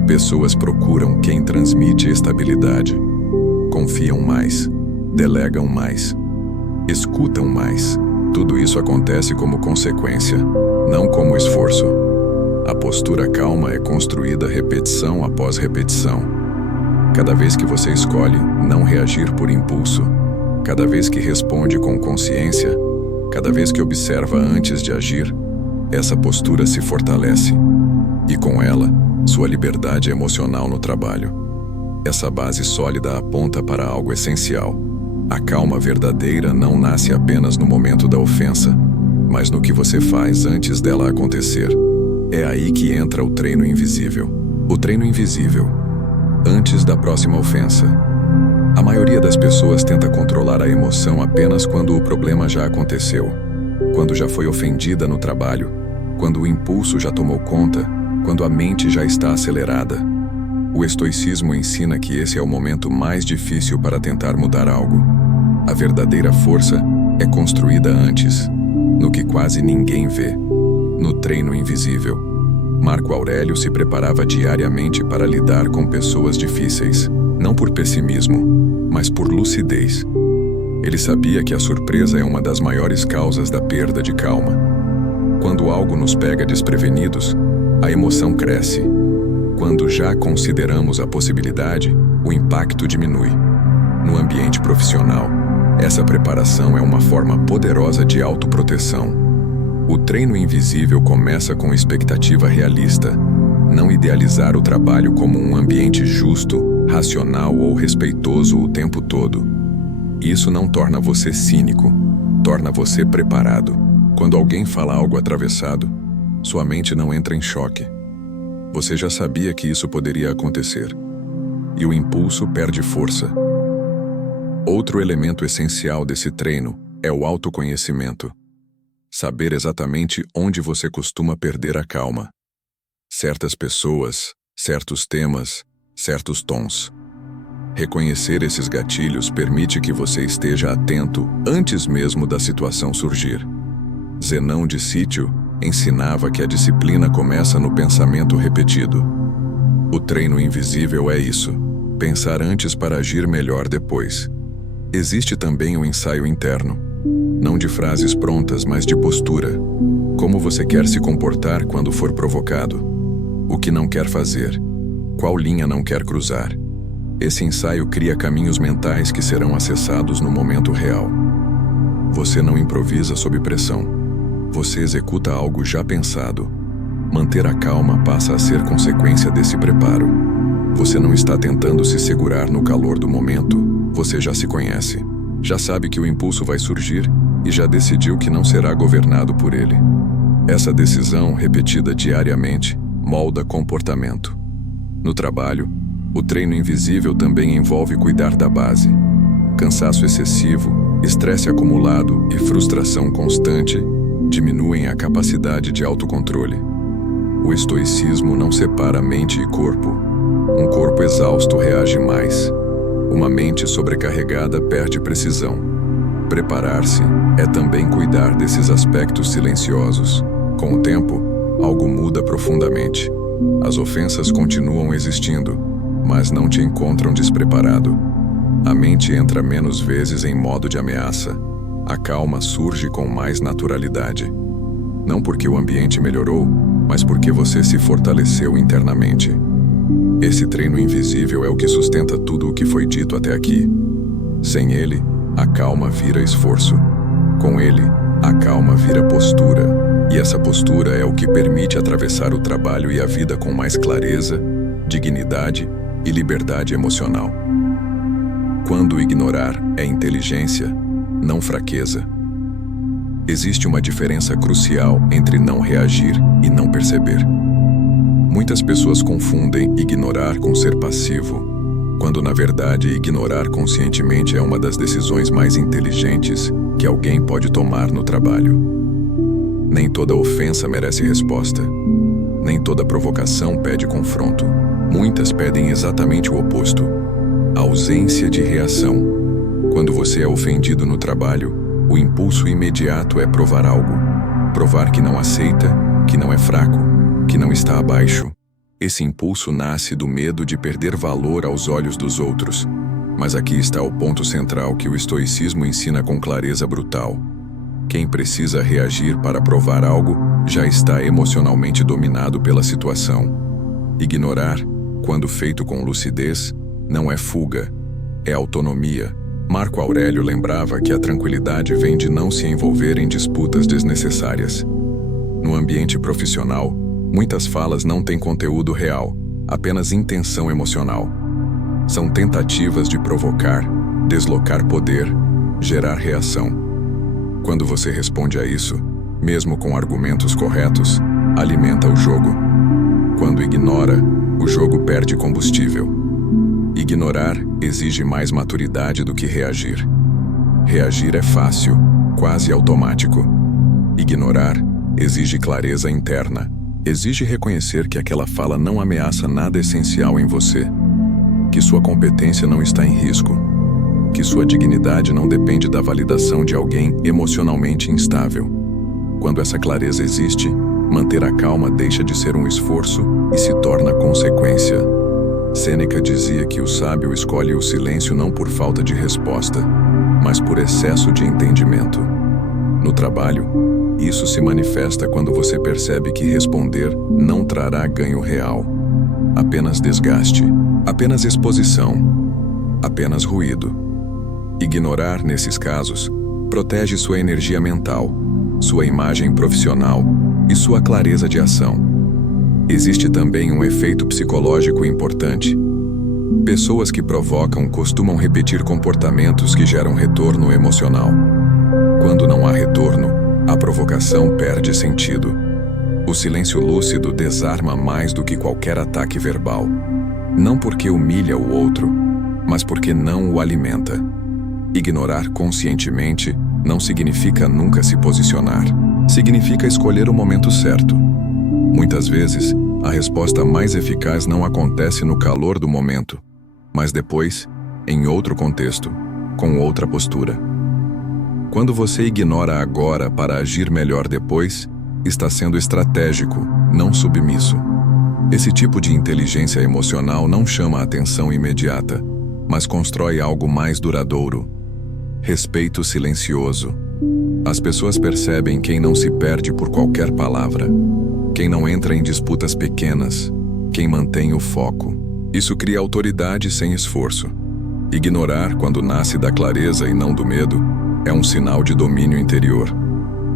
Pessoas procuram quem transmite estabilidade. Confiam mais, delegam mais, escutam mais. Tudo isso acontece como consequência, não como esforço. A postura calma é construída repetição após repetição. Cada vez que você escolhe não reagir por impulso, cada vez que responde com consciência, cada vez que observa antes de agir, essa postura se fortalece. E com ela, sua liberdade emocional no trabalho. Essa base sólida aponta para algo essencial. A calma verdadeira não nasce apenas no momento da ofensa, mas no que você faz antes dela acontecer. É aí que entra o treino invisível. O treino invisível. Antes da próxima ofensa. A maioria das pessoas tenta controlar a emoção apenas quando o problema já aconteceu, quando já foi ofendida no trabalho, quando o impulso já tomou conta, quando a mente já está acelerada. O estoicismo ensina que esse é o momento mais difícil para tentar mudar algo. A verdadeira força é construída antes, no que quase ninguém vê, no treino invisível. Marco Aurélio se preparava diariamente para lidar com pessoas difíceis, não por pessimismo, mas por lucidez. Ele sabia que a surpresa é uma das maiores causas da perda de calma. Quando algo nos pega desprevenidos, a emoção cresce. Quando já consideramos a possibilidade, o impacto diminui. No ambiente profissional, essa preparação é uma forma poderosa de autoproteção. O treino invisível começa com expectativa realista, não idealizar o trabalho como um ambiente justo, racional ou respeitoso o tempo todo. Isso não torna você cínico, torna você preparado. Quando alguém fala algo atravessado, sua mente não entra em choque. Você já sabia que isso poderia acontecer, e o impulso perde força. Outro elemento essencial desse treino é o autoconhecimento. Saber exatamente onde você costuma perder a calma. Certas pessoas, certos temas, certos tons. Reconhecer esses gatilhos permite que você esteja atento antes mesmo da situação surgir. Zenão de Sítio ensinava que a disciplina começa no pensamento repetido. O treino invisível é isso, pensar antes para agir melhor depois. Existe também o ensaio interno, não de frases prontas, mas de postura. Como você quer se comportar quando for provocado? O que não quer fazer? Qual linha não quer cruzar? Esse ensaio cria caminhos mentais que serão acessados no momento real. Você não improvisa sob pressão. Você executa algo já pensado. Manter a calma passa a ser consequência desse preparo. Você não está tentando se segurar no calor do momento. Você já se conhece. Já sabe que o impulso vai surgir e já decidiu que não será governado por ele. Essa decisão, repetida diariamente, molda comportamento. No trabalho, o treino invisível também envolve cuidar da base. Cansaço excessivo, estresse acumulado e frustração constante diminuem a capacidade de autocontrole. O estoicismo não separa mente e corpo. Um corpo exausto reage mais. Uma mente sobrecarregada perde precisão. Preparar-se é também cuidar desses aspectos silenciosos. Com o tempo, algo muda profundamente. As ofensas continuam existindo, mas não te encontram despreparado. A mente entra menos vezes em modo de ameaça. A calma surge com mais naturalidade. Não porque o ambiente melhorou, mas porque você se fortaleceu internamente. Esse treino invisível é o que sustenta tudo o que foi dito até aqui. Sem ele, a calma vira esforço. Com ele, a calma vira postura. E essa postura é o que permite atravessar o trabalho e a vida com mais clareza, dignidade e liberdade emocional. Quando ignorar é inteligência, não fraqueza. Existe uma diferença crucial entre não reagir e não perceber. Muitas pessoas confundem ignorar com ser passivo, quando na verdade ignorar conscientemente é uma das decisões mais inteligentes que alguém pode tomar no trabalho. Nem toda ofensa merece resposta. Nem toda provocação pede confronto. Muitas pedem exatamente o oposto: a ausência de reação. Quando você é ofendido no trabalho, o impulso imediato é provar algo. Provar que não aceita, que não é fraco, que não está abaixo. Esse impulso nasce do medo de perder valor aos olhos dos outros. Mas aqui está o ponto central que o estoicismo ensina com clareza brutal. Quem precisa reagir para provar algo já está emocionalmente dominado pela situação. Ignorar, quando feito com lucidez, não é fuga, é autonomia. Marco Aurélio lembrava que a tranquilidade vem de não se envolver em disputas desnecessárias. No ambiente profissional, muitas falas não têm conteúdo real, apenas intenção emocional. São tentativas de provocar, deslocar poder, gerar reação. Quando você responde a isso, mesmo com argumentos corretos, alimenta o jogo. Quando ignora, o jogo perde combustível. Ignorar exige mais maturidade do que reagir. Reagir é fácil, quase automático. Ignorar exige clareza interna. Exige reconhecer que aquela fala não ameaça nada essencial em você, que sua competência não está em risco, que sua dignidade não depende da validação de alguém emocionalmente instável. Quando essa clareza existe, manter a calma deixa de ser um esforço e se torna consequência. Sêneca dizia que o sábio escolhe o silêncio não por falta de resposta, mas por excesso de entendimento. No trabalho, isso se manifesta quando você percebe que responder não trará ganho real. Apenas desgaste, apenas exposição, apenas ruído. Ignorar, nesses casos, protege sua energia mental, sua imagem profissional e sua clareza de ação. Existe também um efeito psicológico importante. Pessoas que provocam costumam repetir comportamentos que geram retorno emocional. Quando não há retorno, a provocação perde sentido. O silêncio lúcido desarma mais do que qualquer ataque verbal. Não porque humilha o outro, mas porque não o alimenta. Ignorar conscientemente não significa nunca se posicionar. Significa escolher o momento certo. Muitas vezes, a resposta mais eficaz não acontece no calor do momento, mas depois, em outro contexto, com outra postura. Quando você ignora agora para agir melhor depois, está sendo estratégico, não submisso. Esse tipo de inteligência emocional não chama a atenção imediata, mas constrói algo mais duradouro. Respeito silencioso. As pessoas percebem quem não se perde por qualquer palavra, quem não entra em disputas pequenas, quem mantém o foco. Isso cria autoridade sem esforço. Ignorar, quando nasce da clareza e não do medo, é um sinal de domínio interior.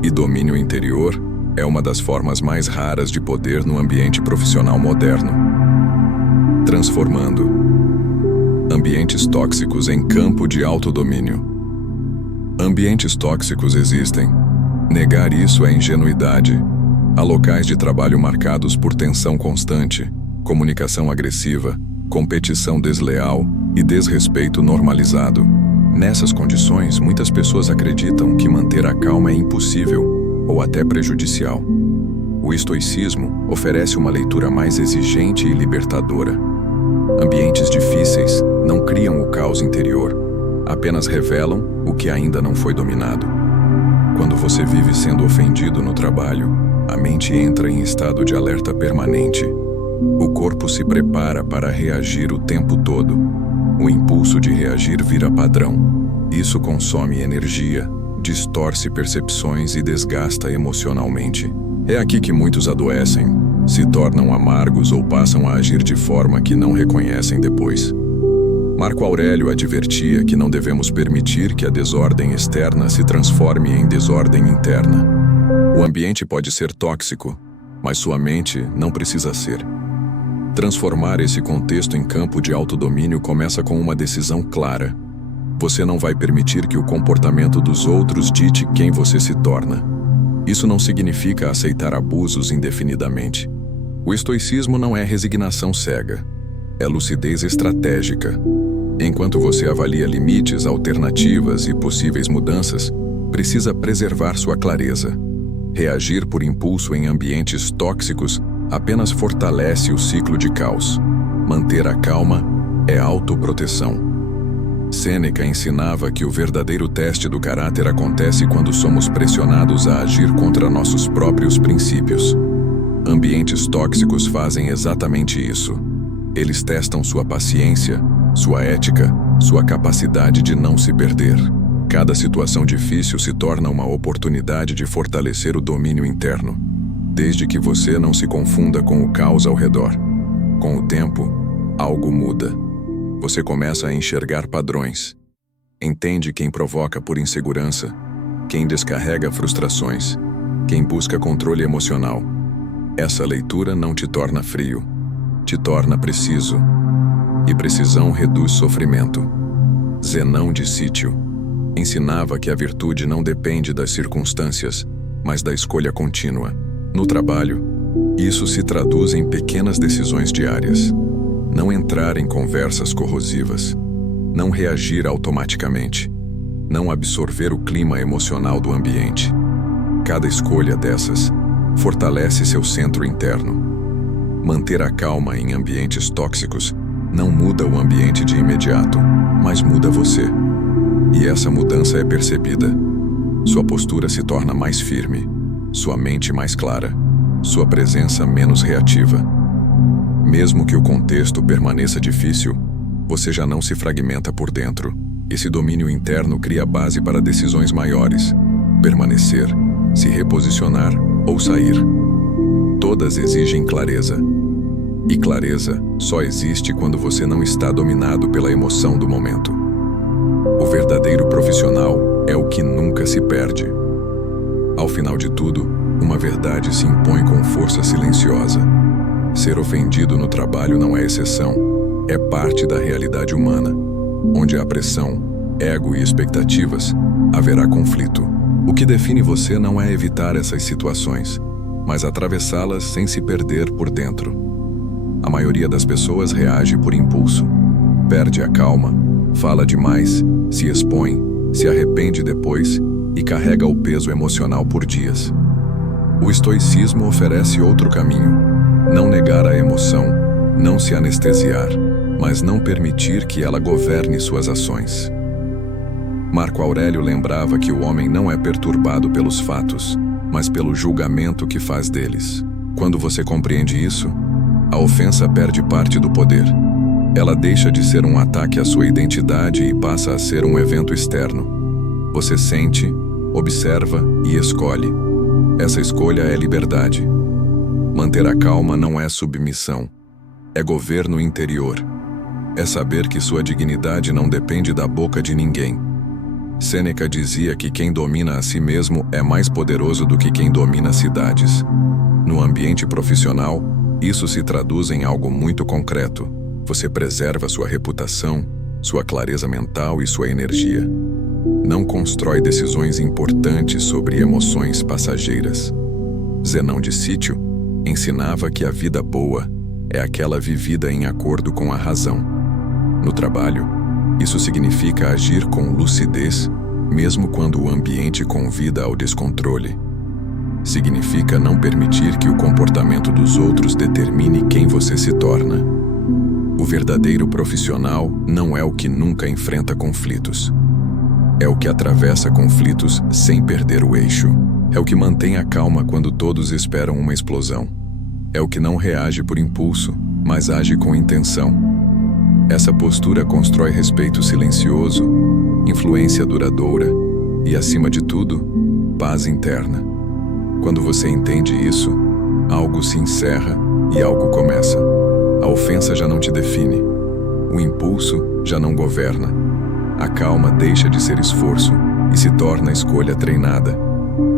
E domínio interior é uma das formas mais raras de poder no ambiente profissional moderno. Transformando ambientes tóxicos em campo de autodomínio. Ambientes tóxicos existem. Negar isso é ingenuidade. Há locais de trabalho marcados por tensão constante, comunicação agressiva, competição desleal e desrespeito normalizado. Nessas condições, muitas pessoas acreditam que manter a calma é impossível ou até prejudicial. O estoicismo oferece uma leitura mais exigente e libertadora. Ambientes difíceis não criam o caos interior, apenas revelam o que ainda não foi dominado. Quando você vive sendo ofendido no trabalho, a mente entra em estado de alerta permanente. O corpo se prepara para reagir o tempo todo. O impulso de reagir vira padrão. Isso consome energia, distorce percepções e desgasta emocionalmente. É aqui que muitos adoecem, se tornam amargos ou passam a agir de forma que não reconhecem depois. Marco Aurélio advertia que não devemos permitir que a desordem externa se transforme em desordem interna. O ambiente pode ser tóxico, mas sua mente não precisa ser. Transformar esse contexto em campo de autodomínio começa com uma decisão clara. Você não vai permitir que o comportamento dos outros dite quem você se torna. Isso não significa aceitar abusos indefinidamente. O estoicismo não é resignação cega. É lucidez estratégica. Enquanto você avalia limites, alternativas e possíveis mudanças, precisa preservar sua clareza. Reagir por impulso em ambientes tóxicos apenas fortalece o ciclo de caos. Manter a calma é autoproteção. Sêneca ensinava que o verdadeiro teste do caráter acontece quando somos pressionados a agir contra nossos próprios princípios. Ambientes tóxicos fazem exatamente isso. Eles testam sua paciência, sua ética, sua capacidade de não se perder. Cada situação difícil se torna uma oportunidade de fortalecer o domínio interno, desde que você não se confunda com o caos ao redor. Com o tempo, algo muda. Você começa a enxergar padrões. Entende quem provoca por insegurança, quem descarrega frustrações, quem busca controle emocional. Essa leitura não te torna frio, te torna preciso. E precisão reduz sofrimento. Zenão de Sítio ensinava que a virtude não depende das circunstâncias, mas da escolha contínua. No trabalho, isso se traduz em pequenas decisões diárias. Não entrar em conversas corrosivas. Não reagir automaticamente. Não absorver o clima emocional do ambiente. Cada escolha dessas fortalece seu centro interno. Manter a calma em ambientes tóxicos não muda o ambiente de imediato, mas muda você. E essa mudança é percebida. Sua postura se torna mais firme, sua mente mais clara, sua presença menos reativa. Mesmo que o contexto permaneça difícil, você já não se fragmenta por dentro. Esse domínio interno cria base para decisões maiores: permanecer, se reposicionar ou sair. Todas exigem clareza. E clareza só existe quando você não está dominado pela emoção do momento. O verdadeiro profissional é o que nunca se perde. Ao final de tudo, uma verdade se impõe com força silenciosa. Ser ofendido no trabalho não é exceção, é parte da realidade humana. Onde há pressão, ego e expectativas, haverá conflito. O que define você não é evitar essas situações, mas atravessá-las sem se perder por dentro. A maioria das pessoas reage por impulso. Perde a calma, fala demais, se expõe, se arrepende depois e carrega o peso emocional por dias. O estoicismo oferece outro caminho: não negar a emoção, não se anestesiar, mas não permitir que ela governe suas ações. Marco Aurélio lembrava que o homem não é perturbado pelos fatos, mas pelo julgamento que faz deles. Quando você compreende isso, a ofensa perde parte do poder. Ela deixa de ser um ataque à sua identidade e passa a ser um evento externo. Você sente, observa e escolhe. Essa escolha é liberdade. Manter a calma não é submissão. É governo interior. É saber que sua dignidade não depende da boca de ninguém. Sêneca dizia que quem domina a si mesmo é mais poderoso do que quem domina cidades. No ambiente profissional, isso se traduz em algo muito concreto. Você preserva sua reputação, sua clareza mental e sua energia. Não constrói decisões importantes sobre emoções passageiras. Zenão de Sítio ensinava que a vida boa é aquela vivida em acordo com a razão. No trabalho, isso significa agir com lucidez, mesmo quando o ambiente convida ao descontrole. Significa não permitir que o comportamento dos outros determine quem você se torna. O verdadeiro profissional não é o que nunca enfrenta conflitos. É o que atravessa conflitos sem perder o eixo. É o que mantém a calma quando todos esperam uma explosão. É o que não reage por impulso, mas age com intenção. Essa postura constrói respeito silencioso, influência duradoura e, acima de tudo, paz interna. Quando você entende isso, algo se encerra e algo começa. A ofensa já não te define. O impulso já não governa. A calma deixa de ser esforço e se torna escolha treinada.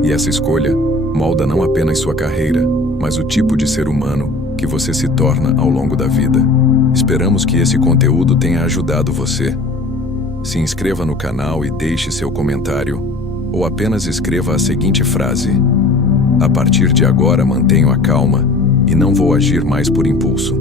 E essa escolha molda não apenas sua carreira, mas o tipo de ser humano que você se torna ao longo da vida. Esperamos que esse conteúdo tenha ajudado você. Se inscreva no canal e deixe seu comentário, ou apenas escreva a seguinte frase: a partir de agora mantenho a calma e não vou agir mais por impulso.